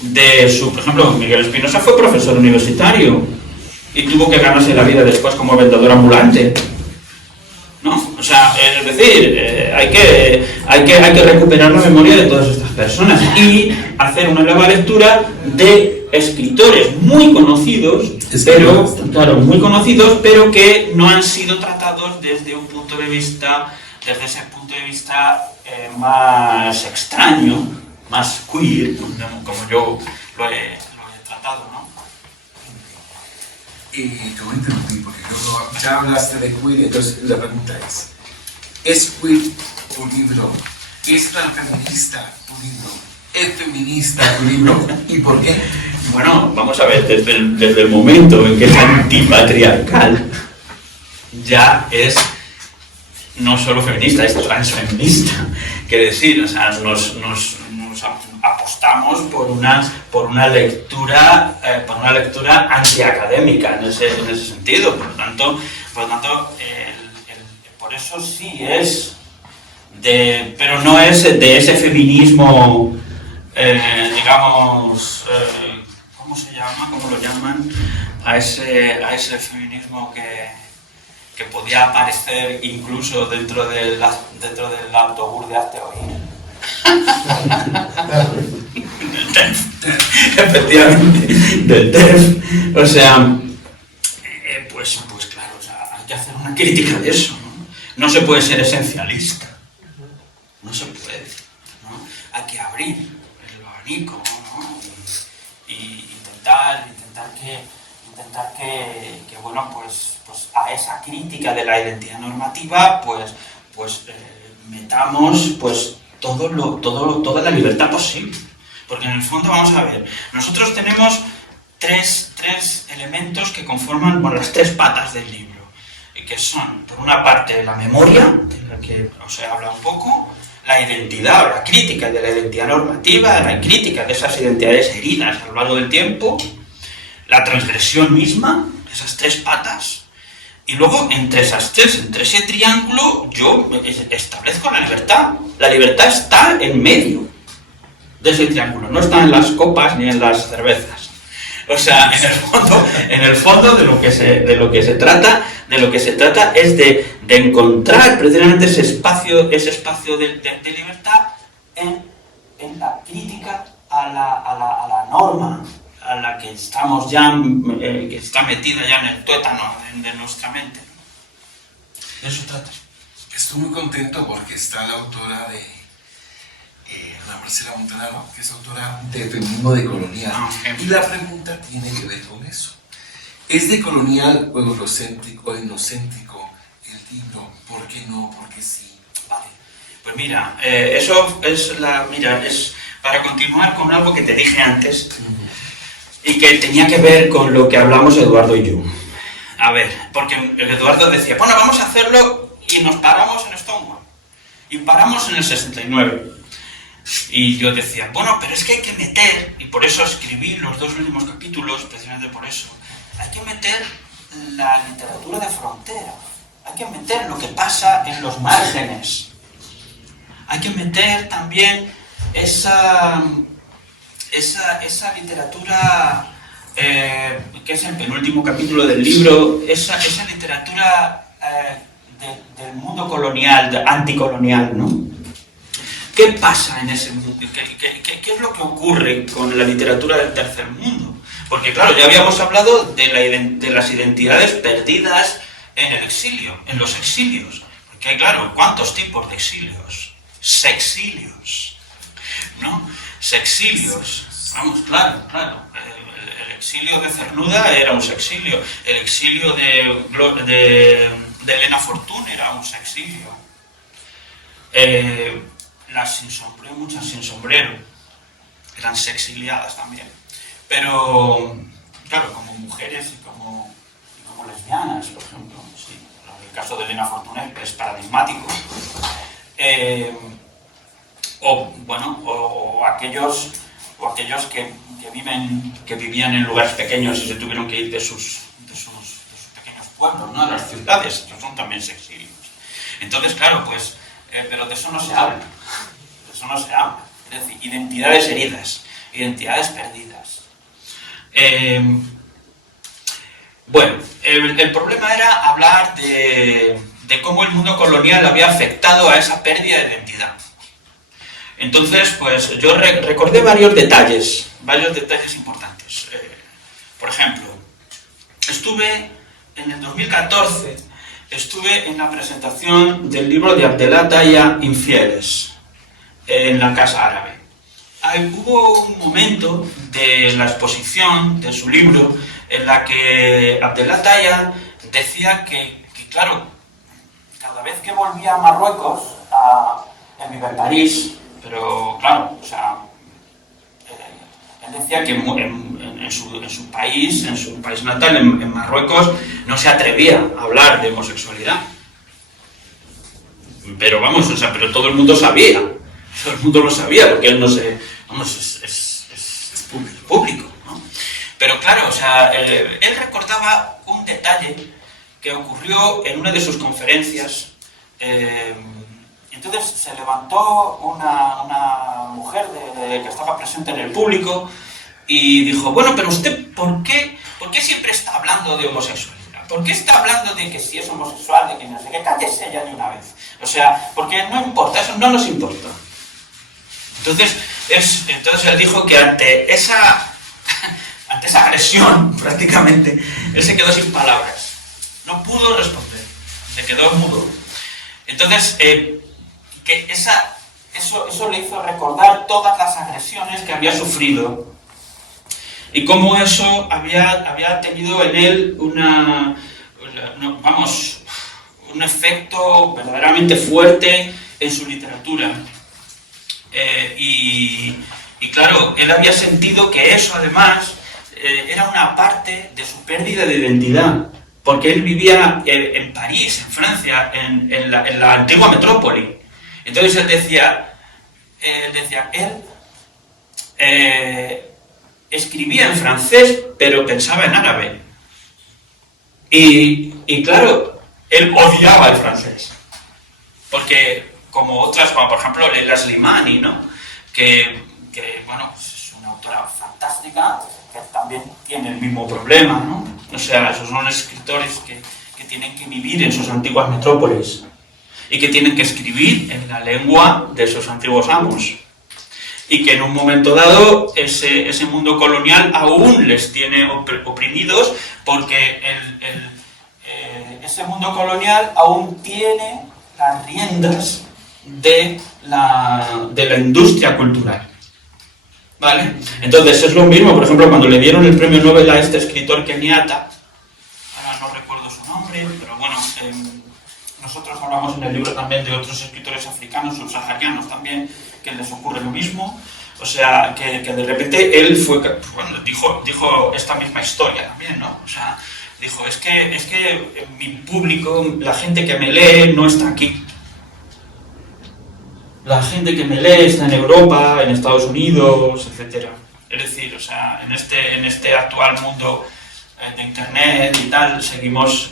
de su... Por ejemplo, Miguel Espinosa fue profesor universitario y tuvo que ganarse la vida después como vendedor ambulante, ¿no? O sea, es decir, hay que recuperar la memoria de todas estas personas y hacer una nueva lectura de escritores muy conocidos, pero que no han sido tratados desde ese punto de vista más extraño, más queer, como yo lo he tratado, ¿no? Te voy a interrumpir porque luego ya hablaste de queer, entonces la pregunta ¿es queer tu libro? ¿Es transfeminista tu libro? ¿Es feminista tu libro? ¿Y por qué? Bueno, vamos a ver, desde el momento en que es antipatriarcal, ya es no solo feminista, es transfeminista. Quiere decir, o sea, nos apostamos optamos por una lectura antiacadémica en ese sentido. Por lo tanto, por eso sí es pero no es de ese feminismo, digamos, ¿cómo se llama? ¿Cómo lo llaman? A ese feminismo que podía aparecer incluso dentro del autobús de Hazte Oír. Del TERF, efectivamente, del TERF. O sea, pues claro, o sea, hay que hacer una crítica de eso, ¿no? No se puede ser esencialista, no se puede, ¿no? Hay que abrir el abanico, ¿no? Y intentar que bueno, pues a esa crítica de la identidad normativa, pues metamos pues toda la libertad posible. Porque en el fondo, vamos a ver, nosotros tenemos tres elementos que conforman las tres patas del libro, que son, por una parte, la memoria, de la que os he hablado un poco, la identidad, o la crítica de la identidad normativa, la crítica de esas identidades heridas a lo largo del tiempo, la transgresión misma, esas tres patas, y luego entre ese triángulo, yo establezco la libertad. La libertad está en medio de ese triángulo, no está en las copas ni en las cervezas. O sea, en el fondo de lo que se trata es de encontrar precisamente ese espacio de libertad en la crítica a la norma, a la que estamos ya, que está metida ya en el tuétano de nuestra mente. De eso trata. Estoy muy contento porque está la autora de Ana Marcela Montanaro, que es autora de Feminismo decolonial. Y la pregunta tiene que ver con eso. ¿Es decolonial o eurocéntrico o etnocéntrico el libro? ¿Por qué no? ¿Por qué sí? Vale. Pues mira, eso es es para continuar con algo que te dije antes y que tenía que ver con lo que hablamos Eduardo y yo. A ver, porque Eduardo decía, bueno, vamos a hacerlo y nos paramos en Stonewall. Y paramos en el 69. Y yo decía, bueno, pero es que hay que meter, y por eso escribí los dos últimos capítulos, precisamente por eso, hay que meter la literatura de frontera, hay que meter lo que pasa en los márgenes, hay que meter también esa literatura, que es el penúltimo capítulo del libro, esa literatura del mundo colonial, anticolonial, ¿no? ¿Qué pasa en ese mundo? ¿Qué es lo que ocurre con la literatura del tercer mundo? Porque claro, ya habíamos hablado de las identidades perdidas en el exilio, en los exilios. Porque claro, ¿cuántos tipos de exilios? Sexilios, ¿no? Sexilios. Vamos, claro. El exilio de Cernuda era un sexilio. El exilio de Elena Fortún era un sexilio. Las sin sombrero, muchas sin sombrero, eran sexiliadas también. Pero, claro, como mujeres y como lesbianas, por ejemplo. Sí, el caso de Elena Fortún es paradigmático. O aquellos que vivían en lugares pequeños y se tuvieron que ir de sus pequeños pueblos, ¿no? A las ciudades, que son también sexilios. Entonces, claro, pues, pero de eso no se habla. De eso no se habla. Es decir, identidades heridas, identidades perdidas. Bueno, el problema era hablar de cómo el mundo colonial había afectado a esa pérdida de identidad. Entonces, pues yo recordé varios detalles importantes. Por ejemplo, en el 2014, estuve en la presentación del libro de Abdellah Taya, Infieles, en la Casa Árabe. Hubo un momento de la exposición de su libro en la que Abdellah Taya decía que claro, cada vez que volvía a Marruecos, él vive en París, pero claro, o sea, él decía que en su país natal, en Marruecos, no se atrevía a hablar de homosexualidad. Pero vamos, o sea, pero todo el mundo lo sabía, porque él no vamos, es público, ¿no? Pero claro, o sea, él recordaba un detalle que ocurrió en una de sus conferencias. Entonces se levantó una mujer que estaba presente en el público y dijo, bueno, pero usted, ¿por qué siempre está hablando de homosexualidad? ¿Por qué está hablando de que si es homosexual, de que no sé qué? Cállese ya de una vez. O sea, porque no importa, eso no nos importa. Entonces él dijo que ante esa agresión, prácticamente, él se quedó sin palabras. No pudo responder, se quedó mudo. Entonces, que eso le hizo recordar todas las agresiones que había sufrido y cómo eso había tenido en él un efecto verdaderamente fuerte en su literatura. Y claro, él había sentido que eso además era una parte de su pérdida de identidad, porque él vivía en París, en Francia, en la antigua metrópoli. Entonces él decía, escribía en francés, pero pensaba en árabe. Y claro, él odiaba el francés, porque como otras, como por ejemplo Leila Slimani, ¿no? que bueno, es una autora fantástica, que también tiene el mismo problema, ¿no? O sea, esos son escritores que tienen que vivir en sus antiguas metrópolis y que tienen que escribir en la lengua de sus antiguos amos. Y que en un momento dado ese mundo colonial aún les tiene oprimidos, porque ese mundo colonial aún tiene las riendas de la industria cultural. ¿Vale? Entonces es lo mismo, por ejemplo, cuando le dieron el premio Nobel a este escritor keniata, ahora no recuerdo su nombre, pero bueno, nosotros hablamos en el libro también de otros escritores africanos, subsaharianos también, que les ocurre lo mismo. O sea, que de repente él dijo esta misma historia también, ¿no? O sea, dijo, es que mi público, la gente que me lee, no está aquí. La gente que me lee está en Europa, en Estados Unidos, etc. Es decir, o sea, en este actual mundo de Internet y tal, seguimos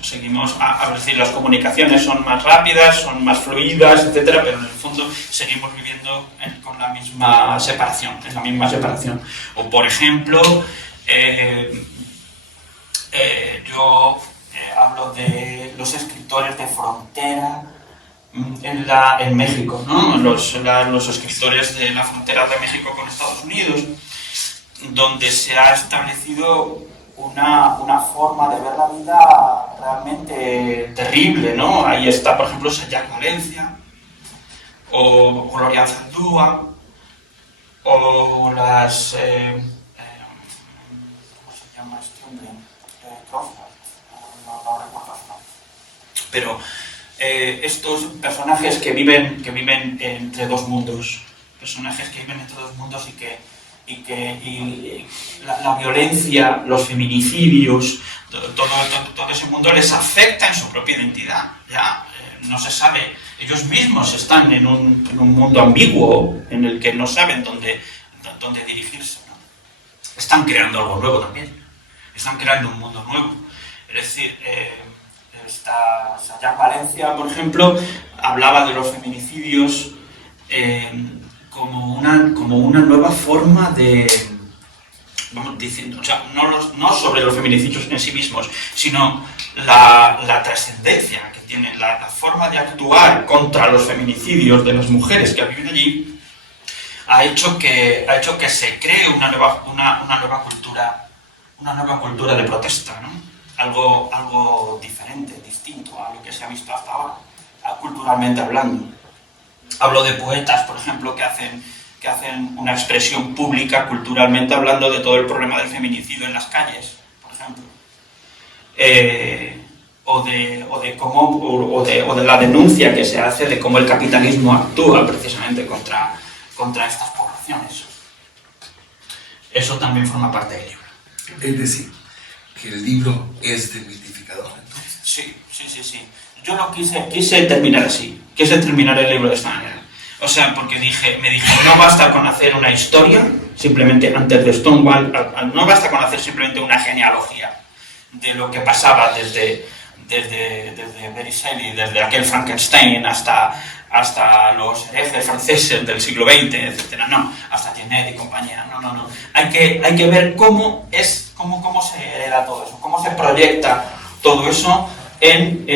a decir, las comunicaciones son más rápidas, son más fluidas, etc., pero en el fondo seguimos viviendo con la misma separación, en la misma separación. O, por ejemplo, yo hablo de los escritores de frontera en México, ¿no? Los escritores de la frontera de México con Estados Unidos, donde se ha establecido una forma de ver la vida realmente terrible, ¿no? Ahí está, por ejemplo, Sayak Valencia, o Gloria Zaldúa, o las... ¿cómo se llama este hombre? No recuerdo su nombre. Pero estos personajes que viven entre dos mundos, y la violencia, los feminicidios, todo ese mundo les afecta en su propia identidad. Ya no se sabe, ellos mismos están en un mundo ambiguo en el que no saben dónde dirigirse, ¿no? Están creando algo nuevo también, están creando un mundo nuevo. Es decir, Sayak Valencia, por ejemplo, hablaba de los feminicidios como una nueva forma de, vamos diciendo, o sea, no sobre los feminicidios en sí mismos, sino la trascendencia que tiene, la forma de actuar contra los feminicidios de las mujeres que viven allí, ha hecho que se cree una nueva cultura de protesta, ¿no? Algo diferente, distinto a lo que se ha visto hasta ahora, culturalmente hablando. Hablo de poetas, por ejemplo, que hacen una expresión pública, culturalmente hablando, de todo el problema del feminicidio en las calles, por ejemplo. O de la denuncia que se hace de cómo el capitalismo actúa precisamente contra estas poblaciones. Eso también forma parte del libro. Es decir, que el libro es desmitificador, entonces. Sí. Yo lo quise terminar así. Quise terminar el libro de esta manera. O sea, porque me dije, no basta con hacer una historia, simplemente antes de Stonewall, no basta con hacer simplemente una genealogía de lo que pasaba desde Mary Shelley, desde aquel Frankenstein hasta los herejes franceses del siglo XX, etcétera. No, hasta Genet y compañía. No. Hay que ver cómo se hereda todo eso, cómo se proyecta todo eso en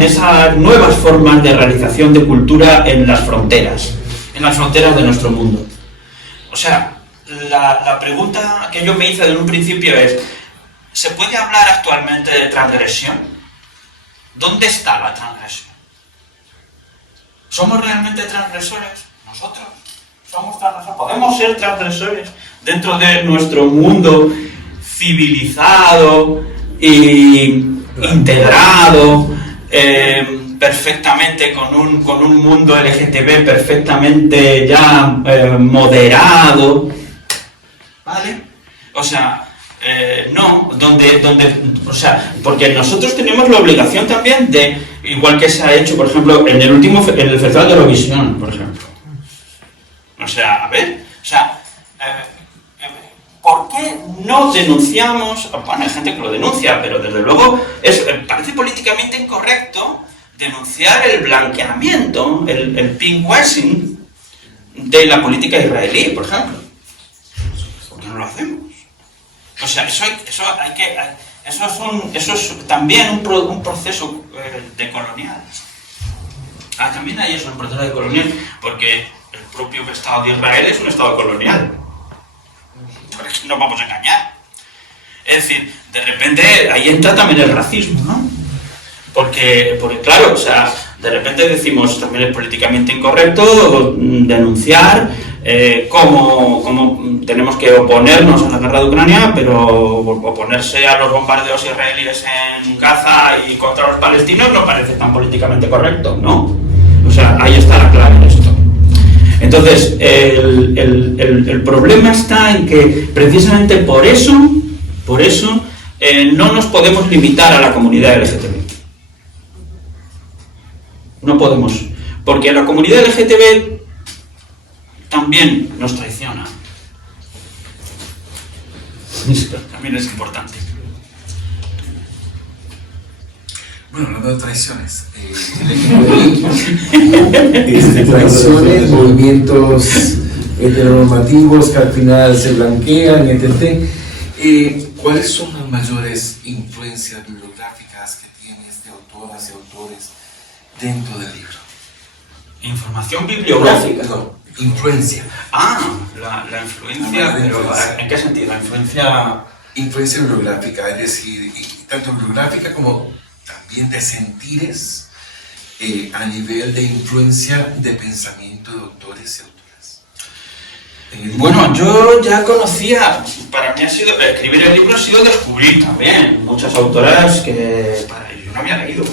esas nuevas formas de realización de cultura en las fronteras de nuestro mundo. O sea, la pregunta que yo me hice en un principio es: ¿se puede hablar actualmente de transgresión? ¿Dónde está la transgresión? ¿Somos realmente transgresores? ¿Nosotros somos transgresores? ¿Podemos ser transgresores dentro de nuestro mundo civilizado e integrado perfectamente con un mundo LGTB perfectamente ya moderado? ¿Vale? O sea, no, o sea, porque nosotros tenemos la obligación también de, igual que se ha hecho, por ejemplo, en el Festival de Eurovisión, por ejemplo. O sea, a ver, o sea, ¿por qué no denunciamos? Bueno, hay gente que lo denuncia, pero desde luego parece políticamente incorrecto denunciar el blanqueamiento, el pinkwashing de la política israelí, por ejemplo. ¿Por qué no lo hacemos? O sea, eso es también un proceso decolonial. También hay eso, un proceso decolonial, porque el propio Estado de Israel es un Estado colonial. No vamos a engañar. Es decir, de repente ahí entra también el racismo, ¿no? Porque claro, o sea, de repente decimos, también es políticamente incorrecto denunciar cómo tenemos que oponernos a la guerra de Ucrania, pero oponerse a los bombardeos israelíes en Gaza y contra los palestinos no parece tan políticamente correcto, ¿no? O sea, ahí está la clave en esto. Entonces, el problema está en que precisamente por eso no nos podemos limitar a la comunidad LGTB. No podemos, porque la comunidad LGTB también nos traiciona. Esto también es importante. Bueno, hablando de traiciones, traiciones, movimientos heteronormativos que al final se blanquean, etc. ¿Cuáles son las mayores influencias bibliográficas que tienes de autoras y autores dentro del libro? ¿Información bibliográfica? No, influencia. La influencia, pero ¿en qué sentido? La influencia... Influencia bibliográfica, es decir, tanto bibliográfica como también de sentires a nivel de influencia de pensamiento de autores y autoras. Bueno, yo ya conocía, para mí escribir el libro ha sido descubrir también muchas autoras que yo no había leído.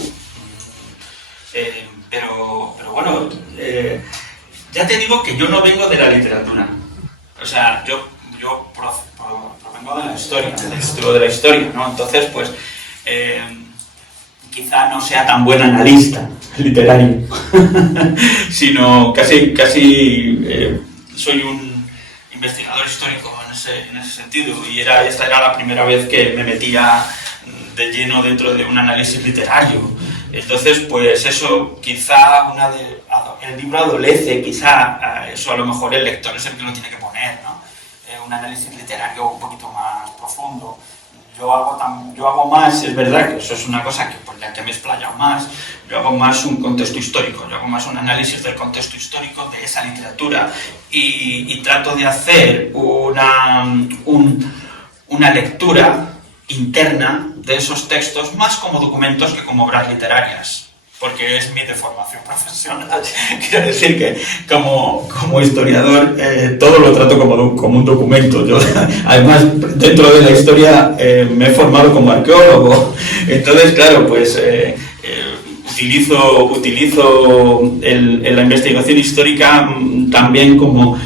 Pero bueno, ya te digo que yo no vengo de la literatura. O sea, yo provengo de la historia, del estudio de la historia, ¿no? Entonces, pues, quizá no sea tan buen analista literario, sino casi soy un investigador histórico en ese sentido, y esta era la primera vez que me metía de lleno dentro de un análisis literario. Entonces, pues eso, quizá el libro adolece, quizá eso a lo mejor el lector es el que lo tiene que poner, ¿no? Un análisis literario un poquito más profundo. Yo hago más, es verdad que eso es una cosa que pues ya que me he explayado más, yo hago más un contexto histórico, yo hago más un análisis del contexto histórico de esa literatura y trato de hacer una lectura interna de esos textos más como documentos que como obras literarias, porque es mi deformación profesional. Quiero decir que como historiador todo lo trato como un documento. Yo, además, dentro de la historia me he formado como arqueólogo, entonces claro, pues utilizo la investigación histórica también como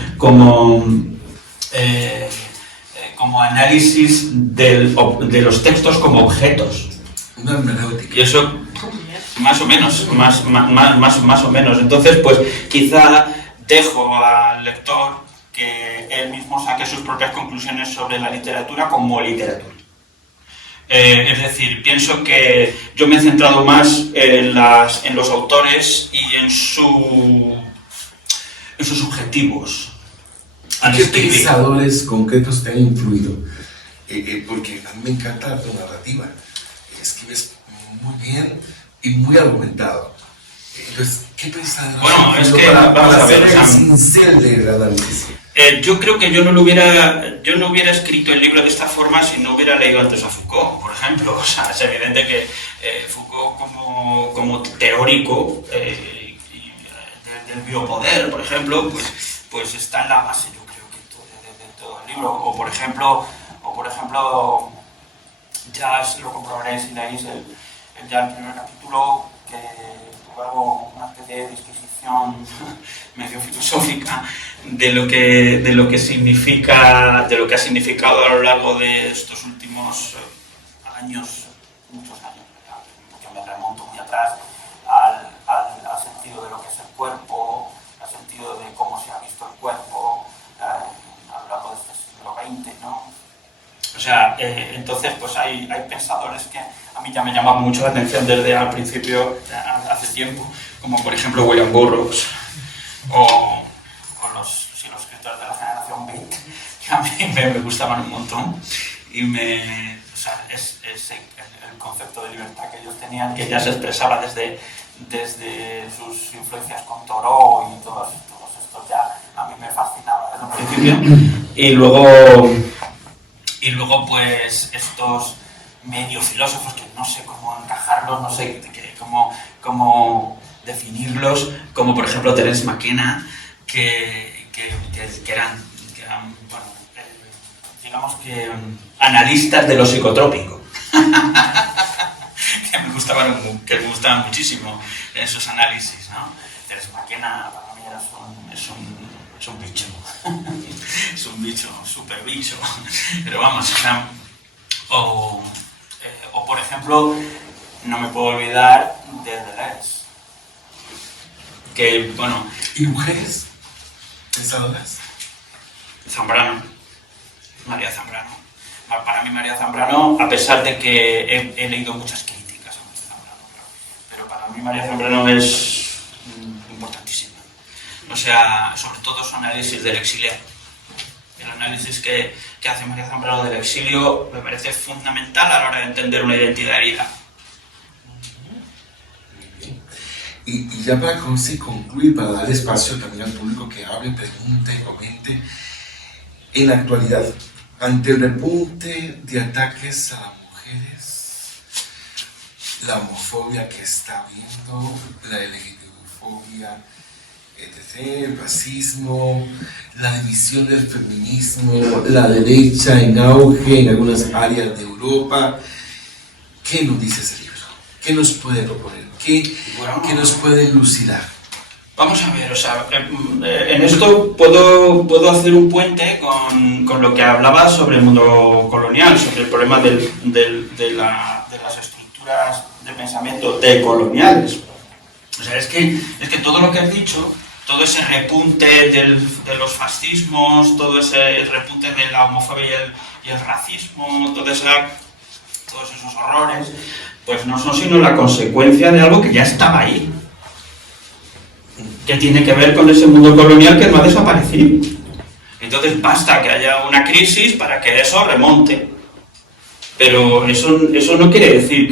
análisis de los textos como objetos. Una hermenéutica. Y eso Más o menos, más o menos. Entonces, pues quizá dejo al lector que él mismo saque sus propias conclusiones sobre la literatura como literatura. Es decir, pienso que yo me he centrado más en los autores y en sus objetivos. ¿Qué pensadores concretos te han influido? Porque a mí me encanta tu narrativa. Escribes muy bien y muy argumentado. Entonces, ¿qué pensadores? Bueno, es que vamos a ver, el cincel del análisis? Yo creo que yo no hubiera escrito el libro de esta forma si no hubiera leído antes a Foucault, por ejemplo. O sea, es evidente que Foucault como teórico del biopoder, por ejemplo, pues está en la base, yo creo que de todo el libro. O por ejemplo, ya lo comprobaréis si leéis ya el primer capítulo, que hago una especie de disquisición medio filosófica de lo que significa, de lo que ha significado a lo largo de estos últimos años, muchos años, que me remonto muy atrás, al sentido de lo que es el cuerpo, al sentido de cómo se ha visto el cuerpo a lo largo de este siglo XX, ¿no? O sea, entonces pues hay pensadores que a mí ya me llaman mucho la atención desde al principio, hace tiempo, como por ejemplo William Burroughs o los escritores de la generación Beat, que a mí me gustaban un montón. Y o sea, es el concepto de libertad que ellos tenían, que ya se expresaba desde sus influencias con Thoreau y todos estos, ya a mí me fascinaba desde un principio. Y luego pues estos medio filósofos que no sé cómo encajarlos, no sé cómo definirlos, como por ejemplo Terence McKenna, que eran bueno, digamos que analistas de lo psicotrópico, que me gustaban muchísimo esos análisis, ¿no? Terence McKenna para mí es un bicho, es un bicho, súper bicho, pero vamos, o sea, o por ejemplo, no me puedo olvidar de Deleuze, que bueno... ¿Y mujeres pensadoras? Zambrano, María Zambrano. Para mí María Zambrano, a pesar de que he leído muchas críticas a María Zambrano, pero para mí María Zambrano es importantísima. O sea, sobre todo su análisis del exilio. El análisis que hace María Zambrano del exilio me parece fundamental a la hora de entender una identidad herida. Y ya para concluir, para dar espacio también al público que hable, pregunte, comente, en la actualidad, ante el repunte de ataques a las mujeres, la homofobia que está habiendo, la LGTB-fobia, etc., el racismo, la división del feminismo, la derecha en auge en algunas áreas de Europa, ¿qué nos dice ese libro? ¿Qué nos puede proponer? ¿Qué nos puede elucidar? Vamos a ver, o sea, en esto puedo hacer un puente con lo que hablaba sobre el mundo colonial, sobre el problema de las estructuras de pensamiento decoloniales. O sea, es que todo lo que has dicho, todo ese repunte de los fascismos, todo ese repunte de la homofobia y el racismo, todos esos horrores, pues no son sino la consecuencia de algo que ya estaba ahí, que tiene que ver con ese mundo colonial que no ha desaparecido. Entonces basta que haya una crisis para que eso remonte. Pero eso no quiere decir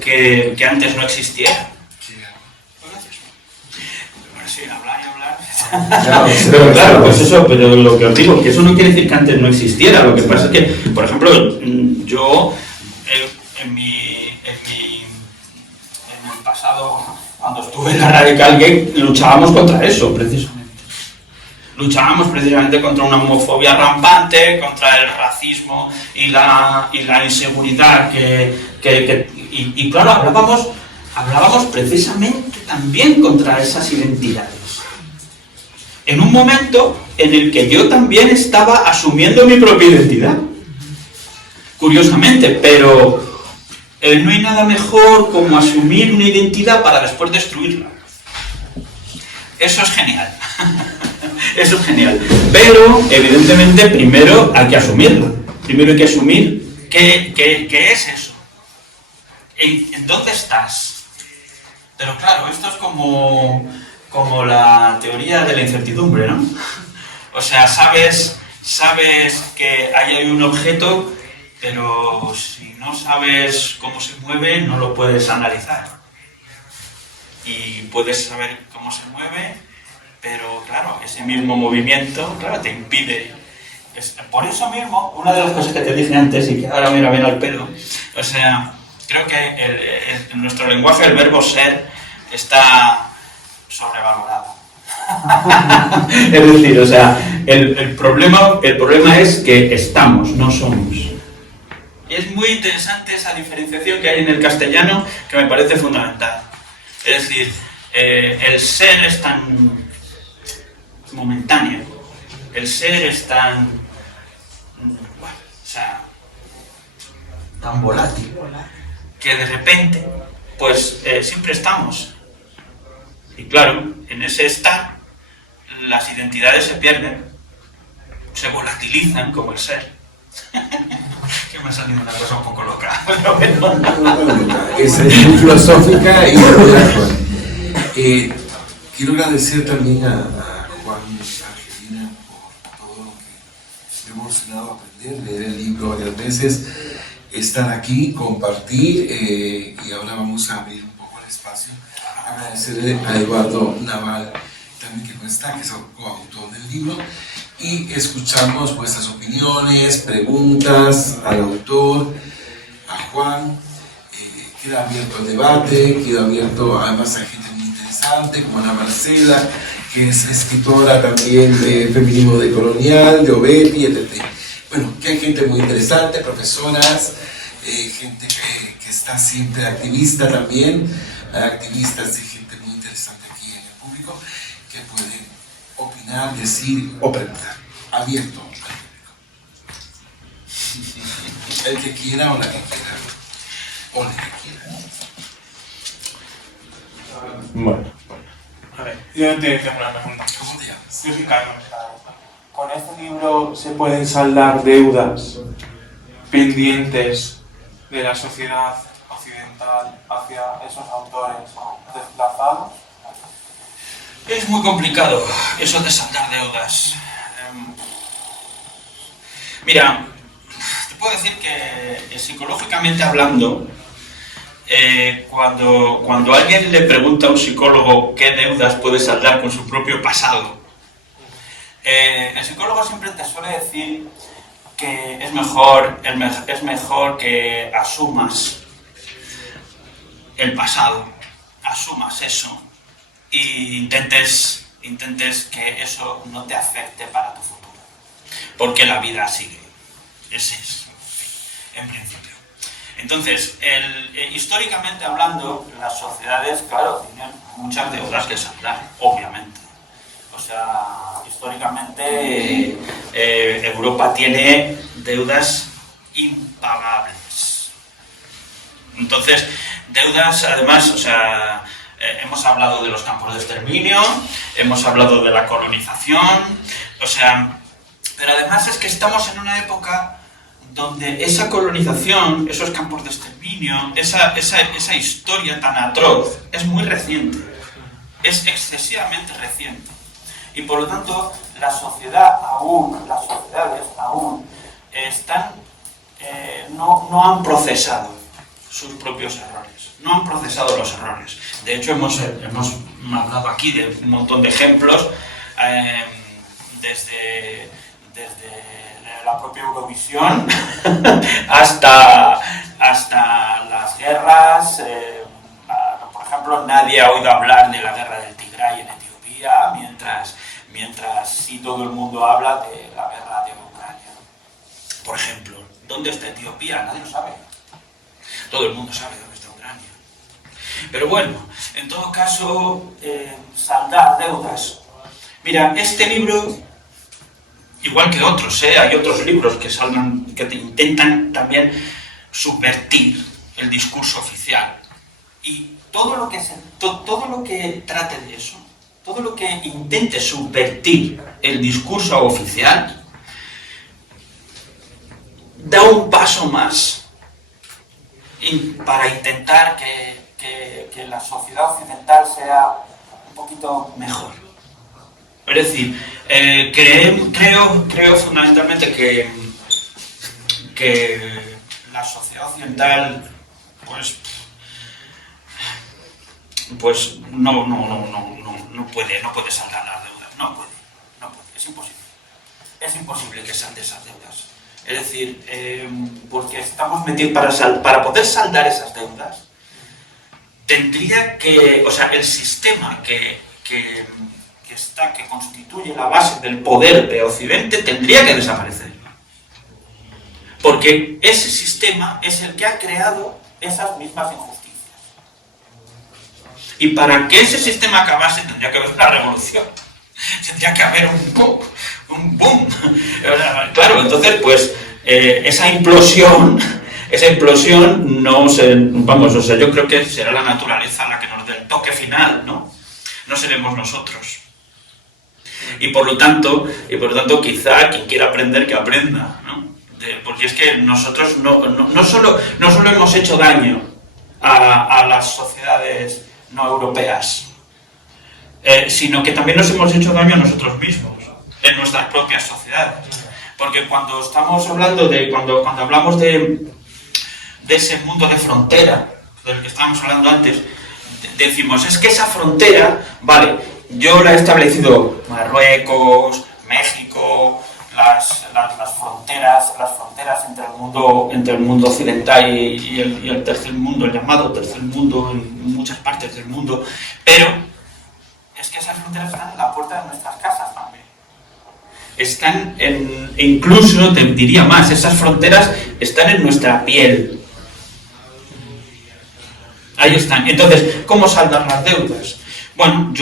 que antes no existiera. Bueno, sí, hablar y hablar. Pero claro, pues eso, pero lo que os digo, que eso no quiere decir que antes no existiera. Lo que pasa es que, por ejemplo, yo en el pasado, cuando estuve en la Radical Gay, luchábamos contra eso, precisamente. Luchábamos precisamente contra una homofobia rampante, contra el racismo y la inseguridad y claro, hablábamos precisamente también contra esas identidades. En un momento en el que yo también estaba asumiendo mi propia identidad. Curiosamente, pero no hay nada mejor como asumir una identidad para después destruirla. Eso es genial. Eso es genial. Pero, evidentemente, primero hay que asumirlo. Primero hay que asumir qué es eso. ¿En dónde estás? Pero claro, esto es como la teoría de la incertidumbre, ¿no? O sea, sabes que ahí hay un objeto, pero si no sabes cómo se mueve, no lo puedes analizar. Y puedes saber cómo se mueve, pero claro, ese mismo movimiento, claro, te impide. Por eso mismo, una de las cosas que te dije antes y que ahora me viene al pelo, o sea, creo que en nuestro lenguaje el verbo ser está sobrevalorado. Es decir, o sea, el problema es que estamos, no somos. Es muy interesante esa diferenciación que hay en el castellano, que me parece fundamental. Es decir, el ser es tan momentáneo, el ser es tan, bueno, o sea, tan volátil, que de repente, pues siempre estamos. Y claro, en ese estar, las identidades se pierden, se volatilizan como el ser. Que me ha salido una cosa un poco loca. Es filosófica y quiero agradecer también a Juan y a Angelina por todo lo que me ha emocionado aprender, leer el libro varias veces, estar aquí, compartir, y ahora vamos a abrir un poco el espacio. Agradecerle a Eduardo Naval también que no está, que es el coautor del libro, y escuchamos vuestras opiniones, preguntas al autor, a Juan. Queda abierto el debate, queda abierto además a gente muy interesante como Ana Marcela, que es escritora también de feminismo decolonial, de Obetti, etc. Bueno, que hay gente muy interesante, profesoras, gente que está siempre activista también, activistas y gente muy interesante aquí en el público que pueden opinar, decir o preguntar. Abierto al público. El que quiera o la que quiera. O la que quiera. Bueno. A ver, yo te tengo una pregunta. ¿Cómo te llamas? Yo soy Carlos. ¿Con este libro se pueden saldar deudas pendientes de la sociedad occidental hacia esos autores desplazados? Es muy complicado eso de saldar deudas. Mira, te puedo decir que psicológicamente hablando, cuando alguien le pregunta a un psicólogo qué deudas puede saldar con su propio pasado, el psicólogo siempre te suele decir que es mejor que asumas el pasado, asumas eso y intentes que eso no te afecte para tu futuro, porque la vida sigue. Ese es, en principio. Entonces, históricamente hablando, las sociedades, claro, tienen muchas deudas que saldar, obviamente. O sea, históricamente Europa tiene deudas impagables. Entonces, deudas, además, o sea, hemos hablado de los campos de exterminio, hemos hablado de la colonización, o sea, pero además es que estamos en una época donde esa colonización, esos campos de exterminio, esa historia tan atroz, es muy reciente, es excesivamente reciente. Y por lo tanto, las sociedades aún están, no han procesado sus propios errores, no han procesado los errores. De hecho, hemos hablado aquí de un montón de ejemplos, desde la propia Eurovisión hasta las guerras. Por ejemplo, nadie ha oído hablar de la guerra del Tigray en Etiopía, mientras sí todo el mundo habla de la guerra de Ucrania. Por ejemplo, ¿dónde está Etiopía? Nadie lo sabe. Todo el mundo sabe dónde está Ucrania. Pero bueno, en todo caso, saldar deudas. Mira, este libro, igual que otros, hay otros libros que te intentan también subvertir el discurso oficial. Y todo lo que trate de eso, todo lo que intente subvertir el discurso oficial, da un paso más para intentar que la sociedad occidental sea un poquito mejor. Es decir, creo fundamentalmente que la sociedad occidental pues no puede saldar las deudas, no puede, es imposible que salde esas deudas. Es decir, porque estamos metidos para poder saldar esas deudas, tendría que, o sea, el sistema que constituye la base del poder de Occidente tendría que desaparecer. Porque ese sistema es el que ha creado esas mismas injusticias. Y para que ese sistema acabase tendría que haber una revolución. Tendría que haber un boom. Claro, entonces pues esa implosión no se, vamos, o sea, yo creo que será la naturaleza la que nos dé el toque final, ¿no? No seremos nosotros. Y por lo tanto, quizá quien quiera aprender, que aprenda, ¿no? Porque es que nosotros no solo hemos hecho daño a las sociedades no europeas, sino que también nos hemos hecho daño a nosotros mismos, en nuestras propias sociedades. Porque cuando estamos hablando cuando hablamos de ese mundo de frontera, del que estábamos hablando antes, decimos, es que esa frontera, vale, yo la he establecido Marruecos, México, las fronteras entre el mundo occidental y el tercer mundo, el llamado tercer mundo en muchas partes del mundo, pero es que esas fronteras están en la puerta de nuestras casas también. Están incluso, te diría más, esas fronteras están en nuestra piel. Ahí están. Entonces, ¿cómo saldar las deudas? Bueno,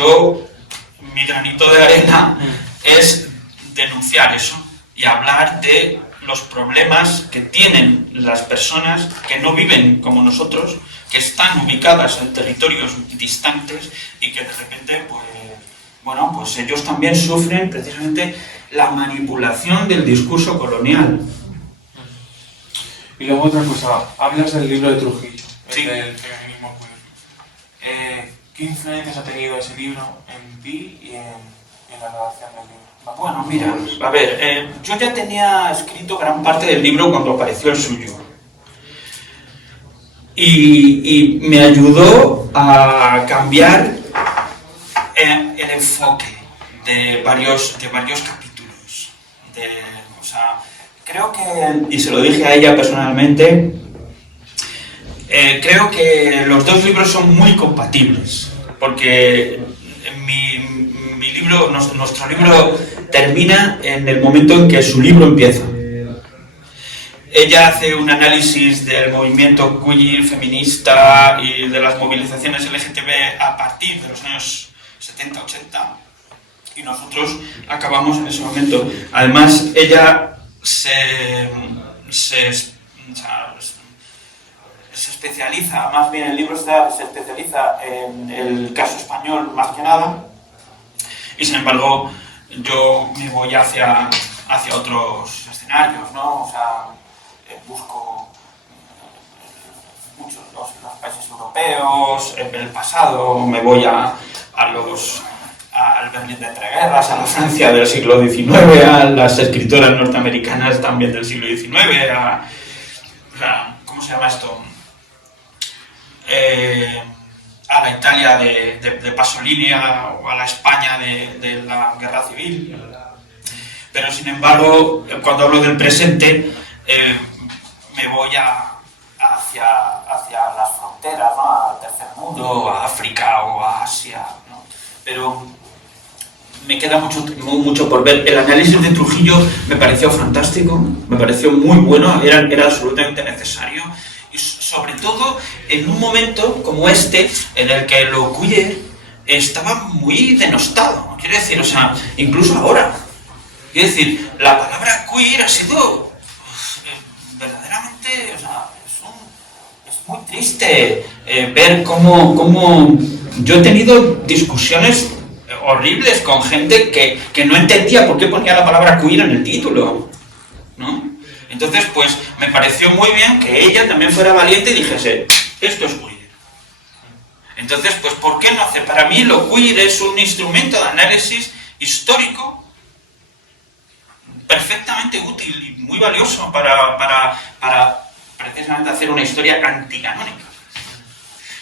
mi granito de arena es denunciar eso y hablar de los problemas que tienen las personas que no viven como nosotros, que están ubicadas en territorios distantes y que de repente, pues ellos también sufren precisamente la manipulación del discurso colonial. Y luego otra cosa, hablas del libro de Trujillo, sí, del feminismo queer. ¿Qué influencias ha tenido ese libro en ti y en la redacción del libro? Bueno, mira, a ver, yo ya tenía escrito gran parte del libro cuando apareció el suyo. Y me ayudó a cambiar el enfoque de varios capítulos. O sea, creo que, y se lo dije a ella personalmente, creo que los dos libros son muy compatibles, porque nuestro libro termina en el momento en que su libro empieza. Ella hace un análisis del movimiento queer, feminista y de las movilizaciones LGTB a partir de los años 70-80 y nosotros acabamos en ese momento. Además, ella se especializa, más bien el libro se especializa en el caso español más que nada, y sin embargo yo me voy hacia otros escenarios, ¿no? O sea, busco muchos los países europeos, en el pasado me voy al Berlín de entreguerras, a la Francia del siglo XIX, a las escritoras norteamericanas también del siglo XIX, ¿cómo se llama esto? A la Italia de Pasolini o a la España de la Guerra Civil. Pero sin embargo, cuando hablo del presente, me voy hacia las fronteras, ¿no? Al tercer mundo, a África o a Asia, ¿no? Pero me queda mucho por ver. El análisis de Trujillo me pareció fantástico, me pareció muy bueno, era absolutamente necesario. Y sobre todo en un momento como este, en el que lo queer estaba muy denostado. Quiero decir, o sea, incluso ahora. Quiero decir, la palabra queer ha sido verdaderamente, o sea, es muy triste ver cómo yo he tenido discusiones horribles con gente que no entendía por qué ponía la palabra queer en el título, ¿no? Entonces, pues, me pareció muy bien que ella también fuera valiente y dijese, esto es queer. Entonces, pues, ¿por qué no hacer? Para mí lo queer es un instrumento de análisis histórico perfectamente útil y muy valioso para precisamente hacer una historia anticanónica.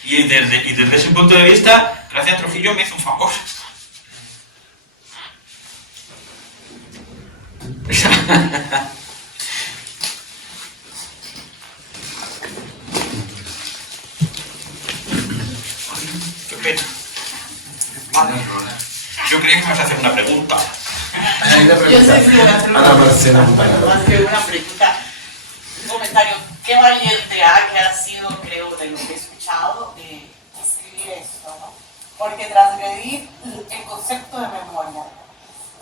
Y desde ese punto de vista, Gracia Trujillo me hizo un favor. Qué pena. Vale. Yo creía que me vas a hacer una pregunta. Yo sé si voy a hacer Ana Marcela. más que una pregunta, un comentario. Qué valiente que ha sido, creo, de lo que he escuchado, escribir esto, ¿no? Porque transgredir el concepto de memoria,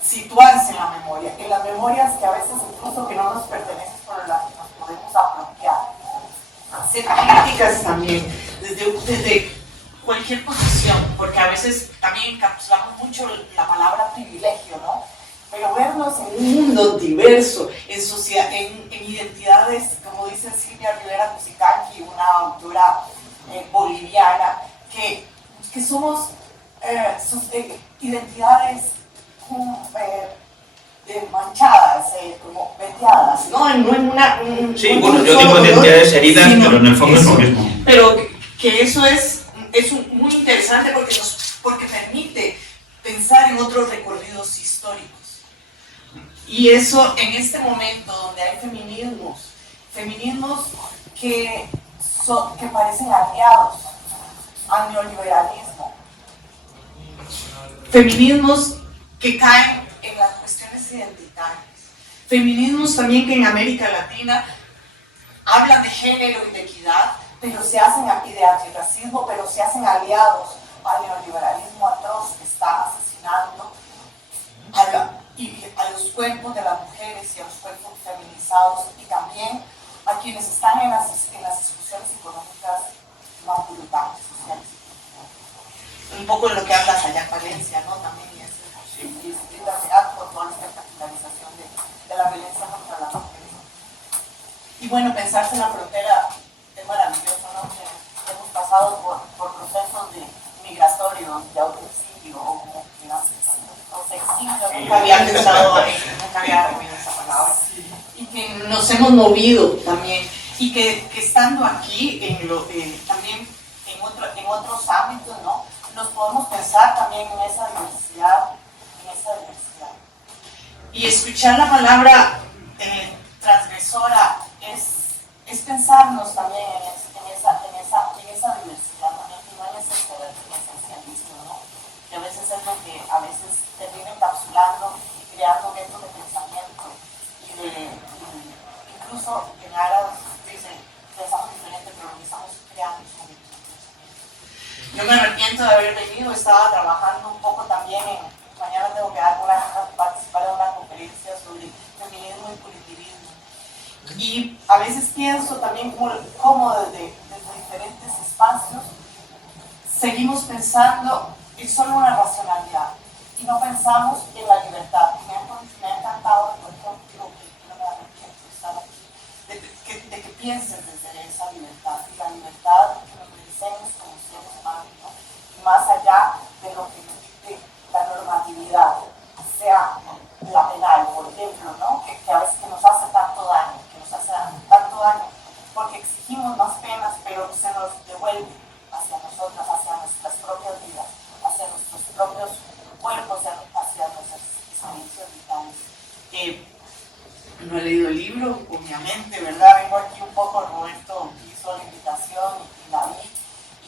situarse en la memoria, en las memorias que a veces incluso que no nos pertenecen, pero las que nos podemos apropiar. Hacer críticas también, desde cualquier posición, porque a veces también encapsulamos mucho la palabra privilegio, ¿no? Pero vernos en un mundo diverso, en sociedad, en identidades, como dice Silvia Rivera Cusicanqui, una autora boliviana, que somos identidades manchadas, como veteadas, ¿no? No en una... Sí, bueno, yo digo identidades heridas, pero en el fondo es lo mismo. Pero que eso es muy interesante porque permite pensar en otros recorridos históricos. Y eso en este momento donde hay feminismos que parecen aliados al neoliberalismo, feminismos que caen en las cuestiones identitarias, feminismos también que en América Latina hablan de género y de equidad, pero se hacen y de antirracismo, pero se hacen aliados al neoliberalismo atroz que está asesinando a los cuerpos de las mujeres y a los cuerpos feminizados, y también a quienes están en las discusiones económicas más brutales, sociales. Un poco de lo que hablas allá en Valencia, ¿no? También y escrita por toda la espectacularización de la violencia contra las mujeres. Y bueno, pensarse en la frontera es maravilloso, ¿no? Que hemos pasado por procesos migratorios, de autoexilio, o como quieras pensarlo. Autoexilio, nunca había pensado nunca había oído esa palabra. Y que nos hemos movido también. Y que estando aquí, también en otros ámbitos, ¿no? Nos podemos pensar también en esa diversidad. Y escuchar la palabra transgresora es pensarnos también en esa diversidad, también, y no en ese esencialismo, ¿no? Que a veces es lo que a veces termina encapsulando y creando guetos de pensamiento, incluso en aras dicen, pensamos diferente, pero lo que estamos creando es un gueto de pensamiento. Yo me arrepiento de haber venido, estaba trabajando un poco también mañana tengo que participar en una conferencia sobre feminismo y punitivismo. Y a veces pienso también cómo desde diferentes espacios seguimos pensando en solo una racionalidad y no pensamos en la libertad. Me ha encantado, por ejemplo, que no me arrepiento de estar aquí, de que pienses desde esa libertad, y la libertad que nos merecemos como seres humanos, ¿no? Y más allá de lo que nos dicte la normatividad, sea la penal, por ejemplo, ¿no? Que a veces nos hace tanto daño, porque exigimos más penas, pero se nos devuelve hacia nosotras, hacia nuestras propias vidas, hacia nuestros propios cuerpos, hacia nuestras experiencias vitales. No he leído el libro, obviamente, ¿verdad? Vengo aquí un poco, Roberto hizo la invitación y la vi,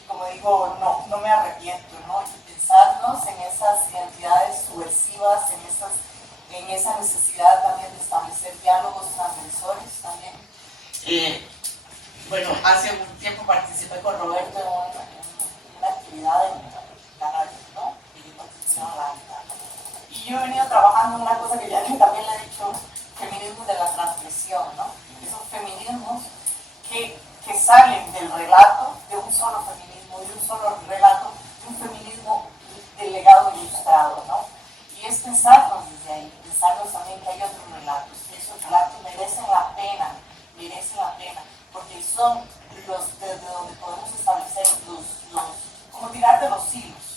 y como digo, no me arrepiento, ¿no? Y pensarnos en esas identidades subversivas, en esa necesidad también de establecer diálogos transgresores también. Bueno, hace un tiempo participé con Roberto en una actividad en Canal, ¿no? Y construcción radical. Y yo he venido trabajando en una cosa que ya también le he dicho, feminismo de la transgresión, ¿no? Esos feminismos que salen del relato, de un solo feminismo, de un solo relato, de un feminismo del legado ilustrado, ¿no? Y es pensarnos desde ahí, pensarnos también que hay otros relatos, que esos relatos merecen la pena, porque son los desde donde podemos establecer como tirar de los hilos.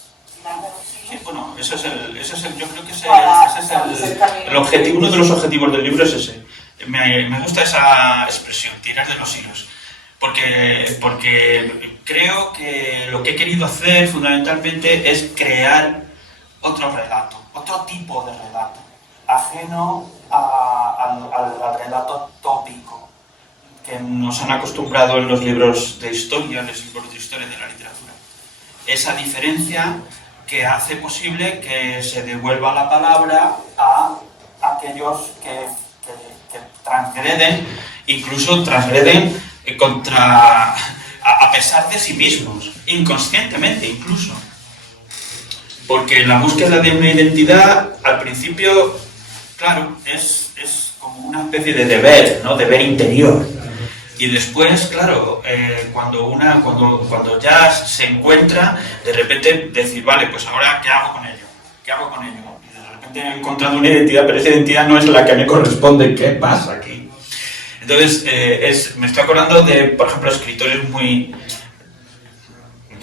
Sí, bueno, yo creo que ese es el objetivo, uno de los objetivos del libro es ese. Me gusta esa expresión, tirar de los hilos, porque creo que lo que he querido hacer fundamentalmente es crear otro relato, otro tipo de relato, ajeno al relato tópico que nos han acostumbrado en los libros de historia, en los libros de historia de la literatura. Esa diferencia que hace posible que se devuelva la palabra a aquellos que transgreden, incluso transgreden a pesar de sí mismos, inconscientemente incluso. Porque la búsqueda de una identidad, al principio, claro, es como una especie de deber, ¿no? Deber interior. Y después, claro, cuando ya se encuentra, de repente decir, vale, pues ahora, ¿qué hago con ello? Y de repente he encontrado una identidad, pero esa identidad no es la que me corresponde. ¿Qué pasa aquí? Entonces, me estoy acordando de, por ejemplo, escritores muy...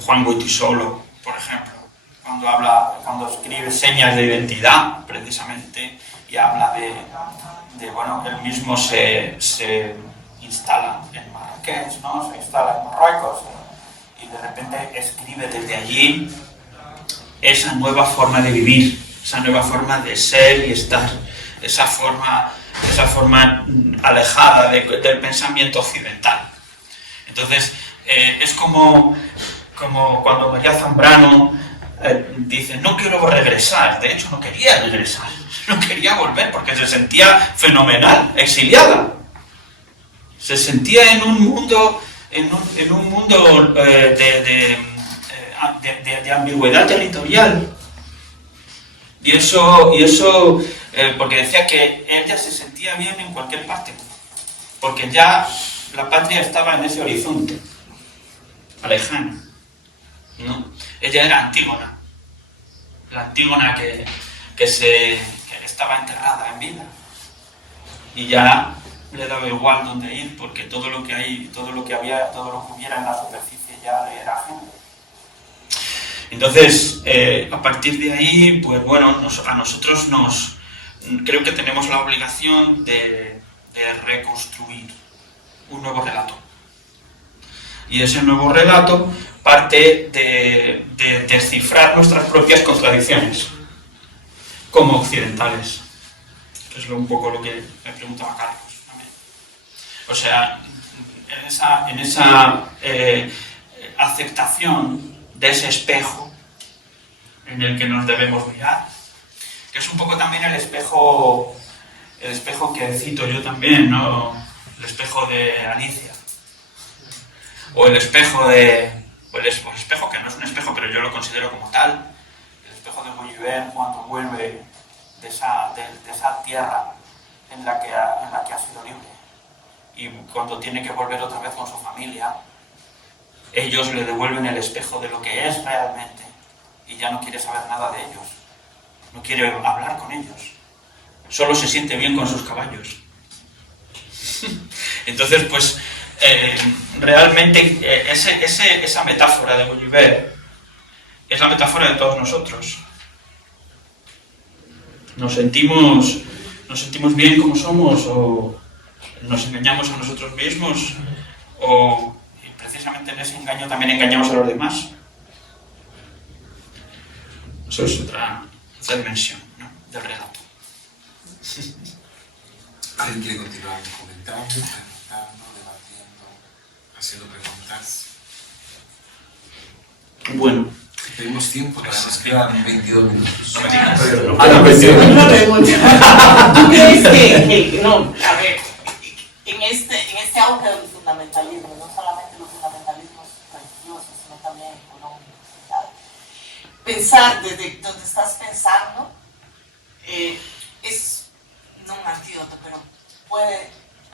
Juan Goytisolo, por ejemplo, cuando escribe señas de identidad, precisamente, y habla de bueno, él mismo se instala en Marrakech, ¿no? Se instala en Marruecos y de repente escribe desde allí esa nueva forma de vivir, esa nueva forma de ser y estar, esa forma alejada del pensamiento occidental. Entonces, es como cuando María Zambrano dice, no quiero regresar, de hecho no quería regresar, no quería volver porque se sentía fenomenal, exiliada. Se sentía en un mundo de ambigüedad territorial. Y eso porque decía que ella se sentía bien en cualquier parte, porque ya la patria estaba en ese horizonte, lejano, ¿no? Ella era Antígona, la Antígona que estaba enterrada en vida, y ya le daba igual dónde ir, porque todo lo que hubiera en la superficie ya le era ajeno. Entonces, a partir de ahí, pues bueno, a nosotros creo que tenemos la obligación de reconstruir un nuevo relato. Y ese nuevo relato parte de descifrar nuestras propias contradicciones como occidentales, que es un poco lo que me preguntaba Carlos también. O sea, en esa aceptación de ese espejo en el que nos debemos mirar, que es un poco también el espejo que cito yo también, ¿no? El espejo de Alicia, o el espejo que no es un espejo, pero yo lo considero como tal, el espejo de Gulliver cuando vuelve de esa tierra en la que ha sido libre, y cuando tiene que volver otra vez con su familia, ellos le devuelven el espejo de lo que es realmente, y ya no quiere saber nada de ellos, no quiere hablar con ellos, solo se siente bien con sus caballos. Entonces, pues, realmente esa metáfora de Gulliver es la metáfora de todos nosotros. Nos sentimos bien como somos, o nos engañamos a nosotros mismos, o precisamente en ese engaño también engañamos a los demás. Eso es otra dimensión, ¿no?, del relato. ¿Alguien quiere continuar comentando, preguntando, debatiendo, haciendo preguntas? Bueno. Tenemos tiempo, nos quedan 22 minutos. No me digas. Una pregunta. ¿Tú crees que no, a ver, en este auge del fundamentalismo, no solamente los fundamentalismos religiosos, sino también económicos, pensar desde donde estás pensando es no un antídoto, pero puede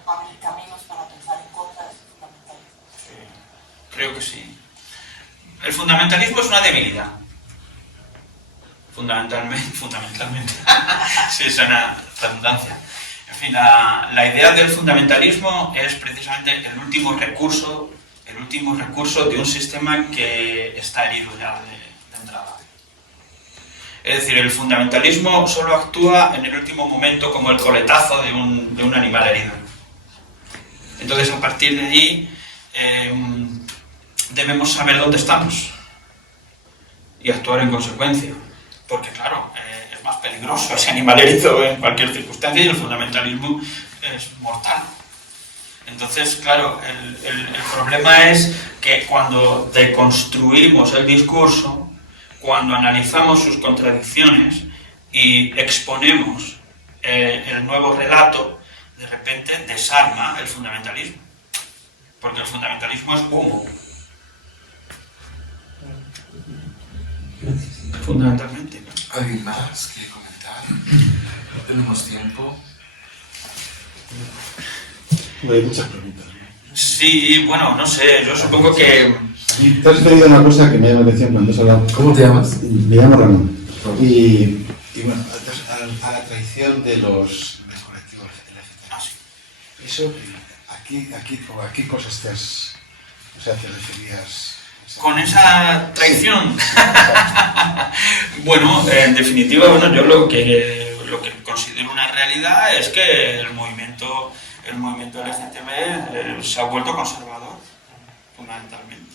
abrir caminos para pensar en contra de ese fundamentalismo? Sí. creo que sí. El fundamentalismo es una debilidad. Fundamentalmente. Sí, es una redundancia. En fin, la idea del fundamentalismo es precisamente el último recurso de un sistema que está herido ya de entrada. Es decir, el fundamentalismo solo actúa en el último momento como el coletazo de un animal herido. Entonces, a partir de allí, debemos saber dónde estamos y actuar en consecuencia. Porque, claro, es más peligroso ese animal herido en cualquier circunstancia y el fundamentalismo es mortal. Entonces, claro, el problema es que cuando deconstruimos el discurso, cuando analizamos sus contradicciones y exponemos el nuevo relato, de repente desarma el fundamentalismo. Porque el fundamentalismo es humo. Fundamentalmente. ¿Alguien más quiere comentar? No tenemos tiempo. Hay muchas preguntas. Sí, bueno, no sé, yo supongo que... Te has referido a una cosa que me llama la atención cuando has hablado. ¿Cómo te llamas? Me llamo Ramón. Y bueno, a la traición de los colectivos LGTB. Ah, sí. Eso, ¿a qué cosas te referías? Con esa traición. Bueno, en definitiva, bueno, yo lo que considero una realidad es que el movimiento LGTB se ha vuelto conservador, fundamentalmente.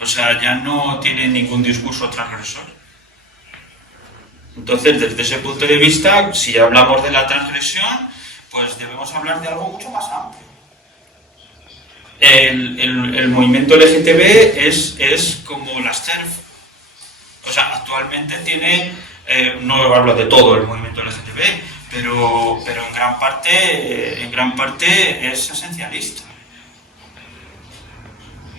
O sea, ya no tiene ningún discurso transgresor. Entonces, desde ese punto de vista, si hablamos de la transgresión, pues debemos hablar de algo mucho más amplio. El movimiento LGTB es como las TERF. O sea, actualmente tiene, no hablo de todo el movimiento LGTB, pero en gran parte es esencialista.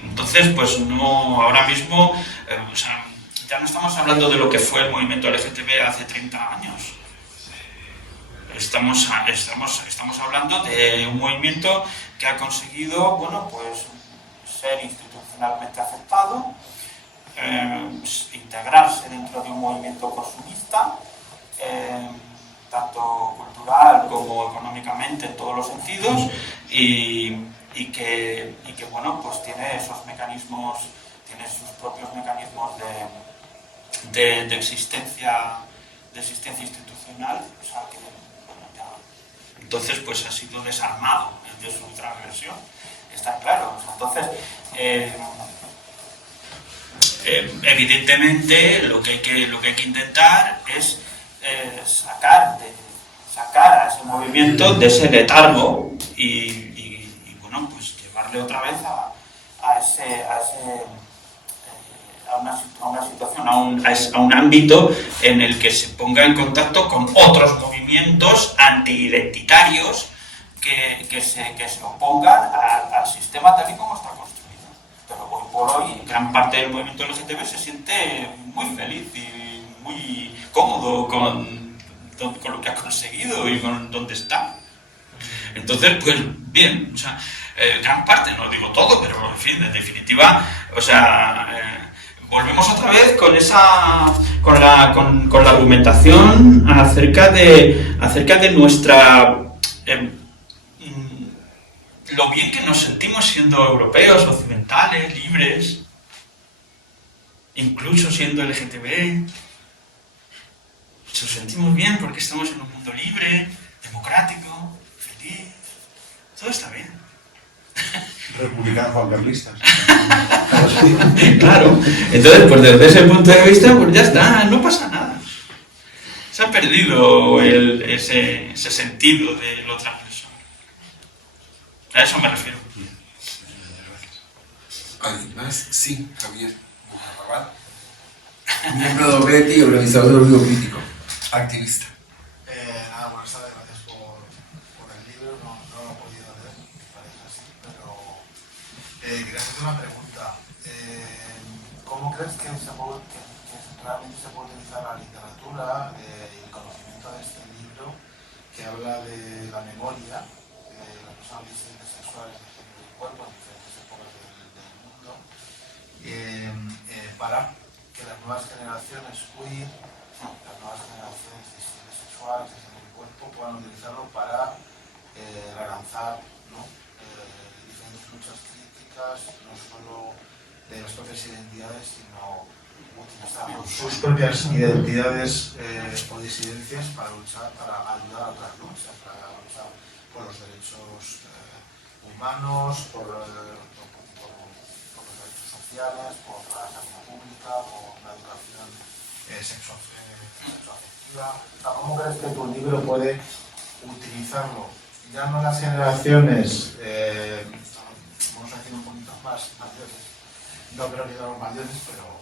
Entonces, pues no, ahora mismo, o sea, ya no estamos hablando de lo que fue el movimiento LGTB hace 30 años. Estamos hablando de un movimiento que ha conseguido, bueno, pues ser institucionalmente aceptado, integrarse dentro de un movimiento consumista, tanto cultural como económicamente en todos los sentidos, y que bueno, pues tiene esos mecanismos, tiene sus propios mecanismos de existencia institucional, o sea que entonces pues ha sido desarmado de su transgresión, está claro. Entonces, evidentemente lo que hay que intentar es sacar a ese movimiento de ese letargo y bueno, pues llevarle otra vez a una situación, a un ámbito en el que se ponga en contacto con otros movimientos antiidentitarios que se opongan al sistema tal y como está construido. Pero hoy por hoy, gran parte del movimiento LGTB se siente muy feliz y muy cómodo con lo que ha conseguido y con dónde está. Entonces, pues bien, o sea, gran parte, no digo todo, pero en fin, en definitiva, o sea, volvemos otra vez con la argumentación acerca de nuestra lo bien que nos sentimos siendo europeos, occidentales, libres, incluso siendo LGTB. Nos sentimos bien porque estamos en un mundo libre, democrático, feliz. Todo está bien. Republicanos juancarlistas. Claro. Entonces, pues desde ese punto de vista, pues ya está, no pasa nada. Se ha perdido ese sentido de lo transgresor. A eso me refiero. ¿Alguien más? Sí, Javier Bujarrabal. Miembro de OBETI y organizador del Ruido Crítico. Activista. Buenas tardes, gracias por el libro. No lo he podido leer, me parece así, pero quería hacerte una pregunta. ¿Cómo crees que realmente se puede utilizar la literatura y el conocimiento de este libro que habla de la memoria de las personas disidentes sexuales de género y cuerpo en diferentes épocas del mundo para que las nuevas generaciones queer, las nuevas generaciones disidencias sexuales, de género y cuerpo, puedan utilizarlo para relanzar, ¿no? Diferentes luchas críticas, no solo de las propias identidades, sino utilizar sus propias identidades o disidencias para luchar, para ayudar a otras luchas, para luchar por los derechos humanos, por los derechos sociales, por la sanidad pública, por la educación sexoafectiva. ¿Cómo crees que tu libro puede utilizarlo? Ya no las generaciones, vamos a decir un poquito más mayores, no creo que sean mayores, pero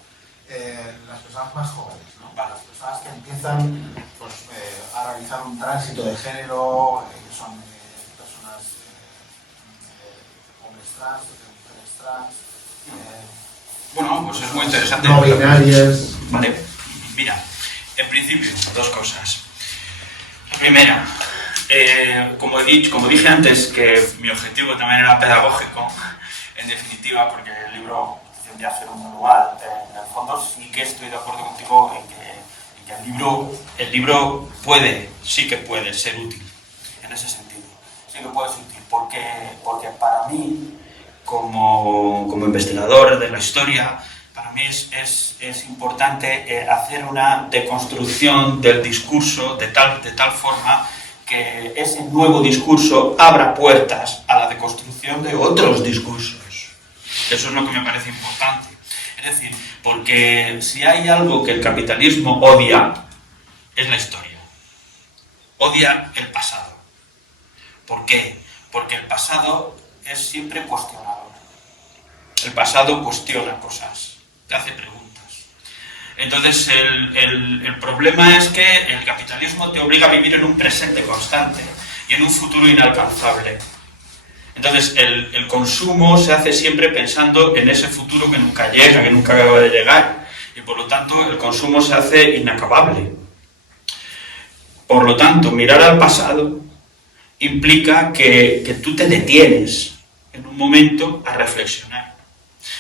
las personas más jóvenes, ¿no? Las personas que empiezan pues, a realizar un tránsito de género, que son personas hombres trans, mujeres trans, bueno, pues es muy interesante. no binarias. Vale, mira, en principio, dos cosas. La primera, como dije antes, que mi objetivo también era pedagógico, en definitiva, porque el libro tendría que ser un manual. En el fondo sí que estoy de acuerdo contigo en que el libro sí que puede ser útil, en ese sentido. Sí que puede ser útil, porque para mí, como investigador de la historia, para mí es importante hacer una deconstrucción del discurso de tal forma que ese nuevo discurso abra puertas a la deconstrucción de otros discursos. Eso es lo que me parece importante. Es decir, porque si hay algo que el capitalismo odia, es la historia. Odia el pasado. ¿Por qué? Porque el pasado es siempre cuestionador. El pasado cuestiona cosas, te hace preguntas. Entonces el problema es que el capitalismo te obliga a vivir en un presente constante y en un futuro inalcanzable. Entonces el consumo se hace siempre pensando en ese futuro que nunca llega, que nunca acaba de llegar, y por lo tanto el consumo se hace inacabable. Por lo tanto, mirar al pasado implica que tú te detienes en un momento a reflexionar.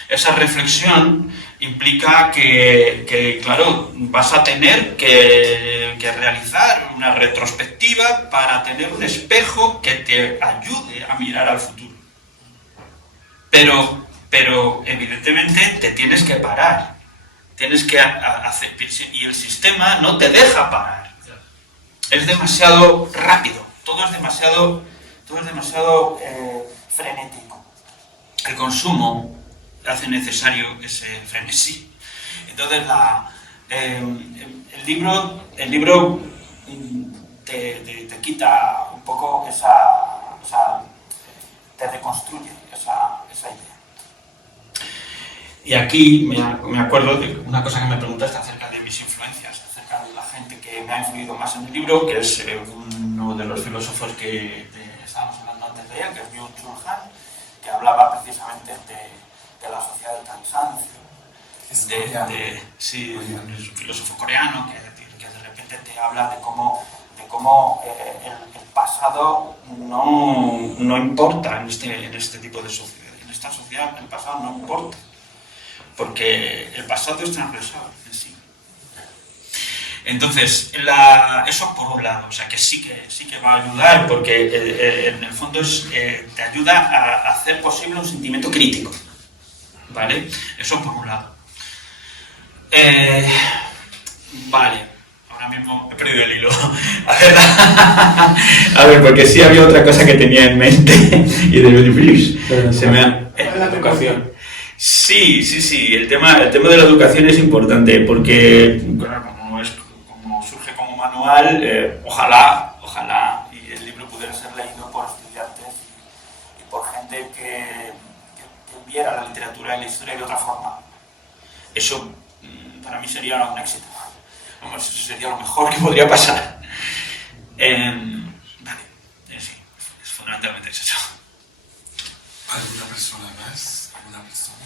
Esa reflexión implica que claro, vas a tener que realizar una retrospectiva para tener un espejo que te ayude a mirar al futuro. Pero evidentemente te tienes que parar. Tienes que hacer, y el sistema no te deja parar. Es demasiado rápido, todo es demasiado frenético. El consumo hace necesario ese frenesí. Entonces el libro te quita un poco te reconstruye esa idea. Y aquí me acuerdo de una cosa que me preguntaste acerca de mis influencias, acerca de la gente que me ha influido más en el libro, que es uno de los filósofos que estábamos hablando antes de él, que es Byung-Chul Han, que hablaba precisamente de la sociedad del cansancio. Sí, es un filósofo coreano que de repente te habla de cómo el pasado no importa en este tipo de sociedad. En esta sociedad el pasado no importa, porque el pasado es transversal en sí. Entonces, eso por un lado, o sea que sí que va a ayudar, porque en el fondo te ayuda a hacer posible un sentimiento crítico, ¿vale? Eso por un lado. Vale, ahora mismo he perdido el hilo. A ver, porque sí había otra cosa que tenía en mente y se me ha... La educación. Sí, el tema de la educación es importante, porque claro, como surge como manual, ojalá y el libro pudiera ser leído por estudiantes y por gente que viera la literatura y la historia de otra forma. Eso para mí sería un éxito. Vamos, eso sería lo mejor que podría pasar. Vale, sí, es fundamentalmente eso. ¿Alguna persona más? ¿Alguna persona?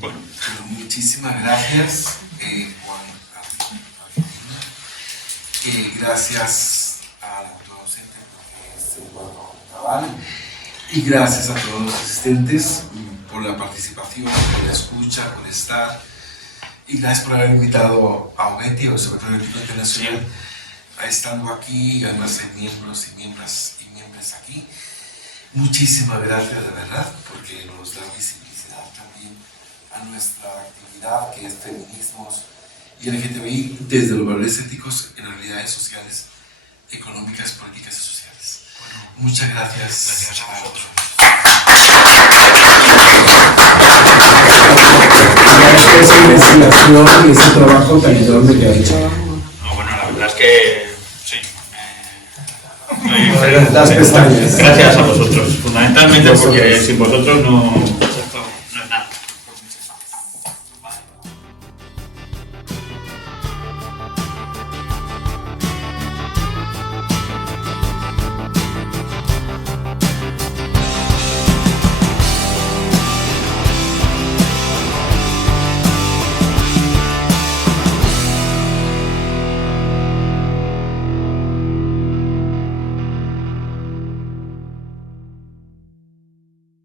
Bueno. Muchísimas gracias, Juan. Gracias al docente, que es Eduardo Cabal. Y gracias a todos los asistentes por la participación, por la escucha, por estar. Y gracias por haber invitado a OMETI, o Observatorio Ético Internacional, a estando aquí, y además hay miembros y miembros aquí. Muchísimas gracias, de verdad, porque nos da visibilidad también a nuestra actividad, que es feminismos y LGTBI, desde los valores éticos en realidades sociales, económicas, políticas y sociales. Bueno, muchas gracias. Gracias a vosotros. Esa investigación y ese trabajo tan enorme que ha hecho. No, bueno, la verdad es que sí. Las pestañas. Gracias a vosotros, fundamentalmente porque sin vosotros no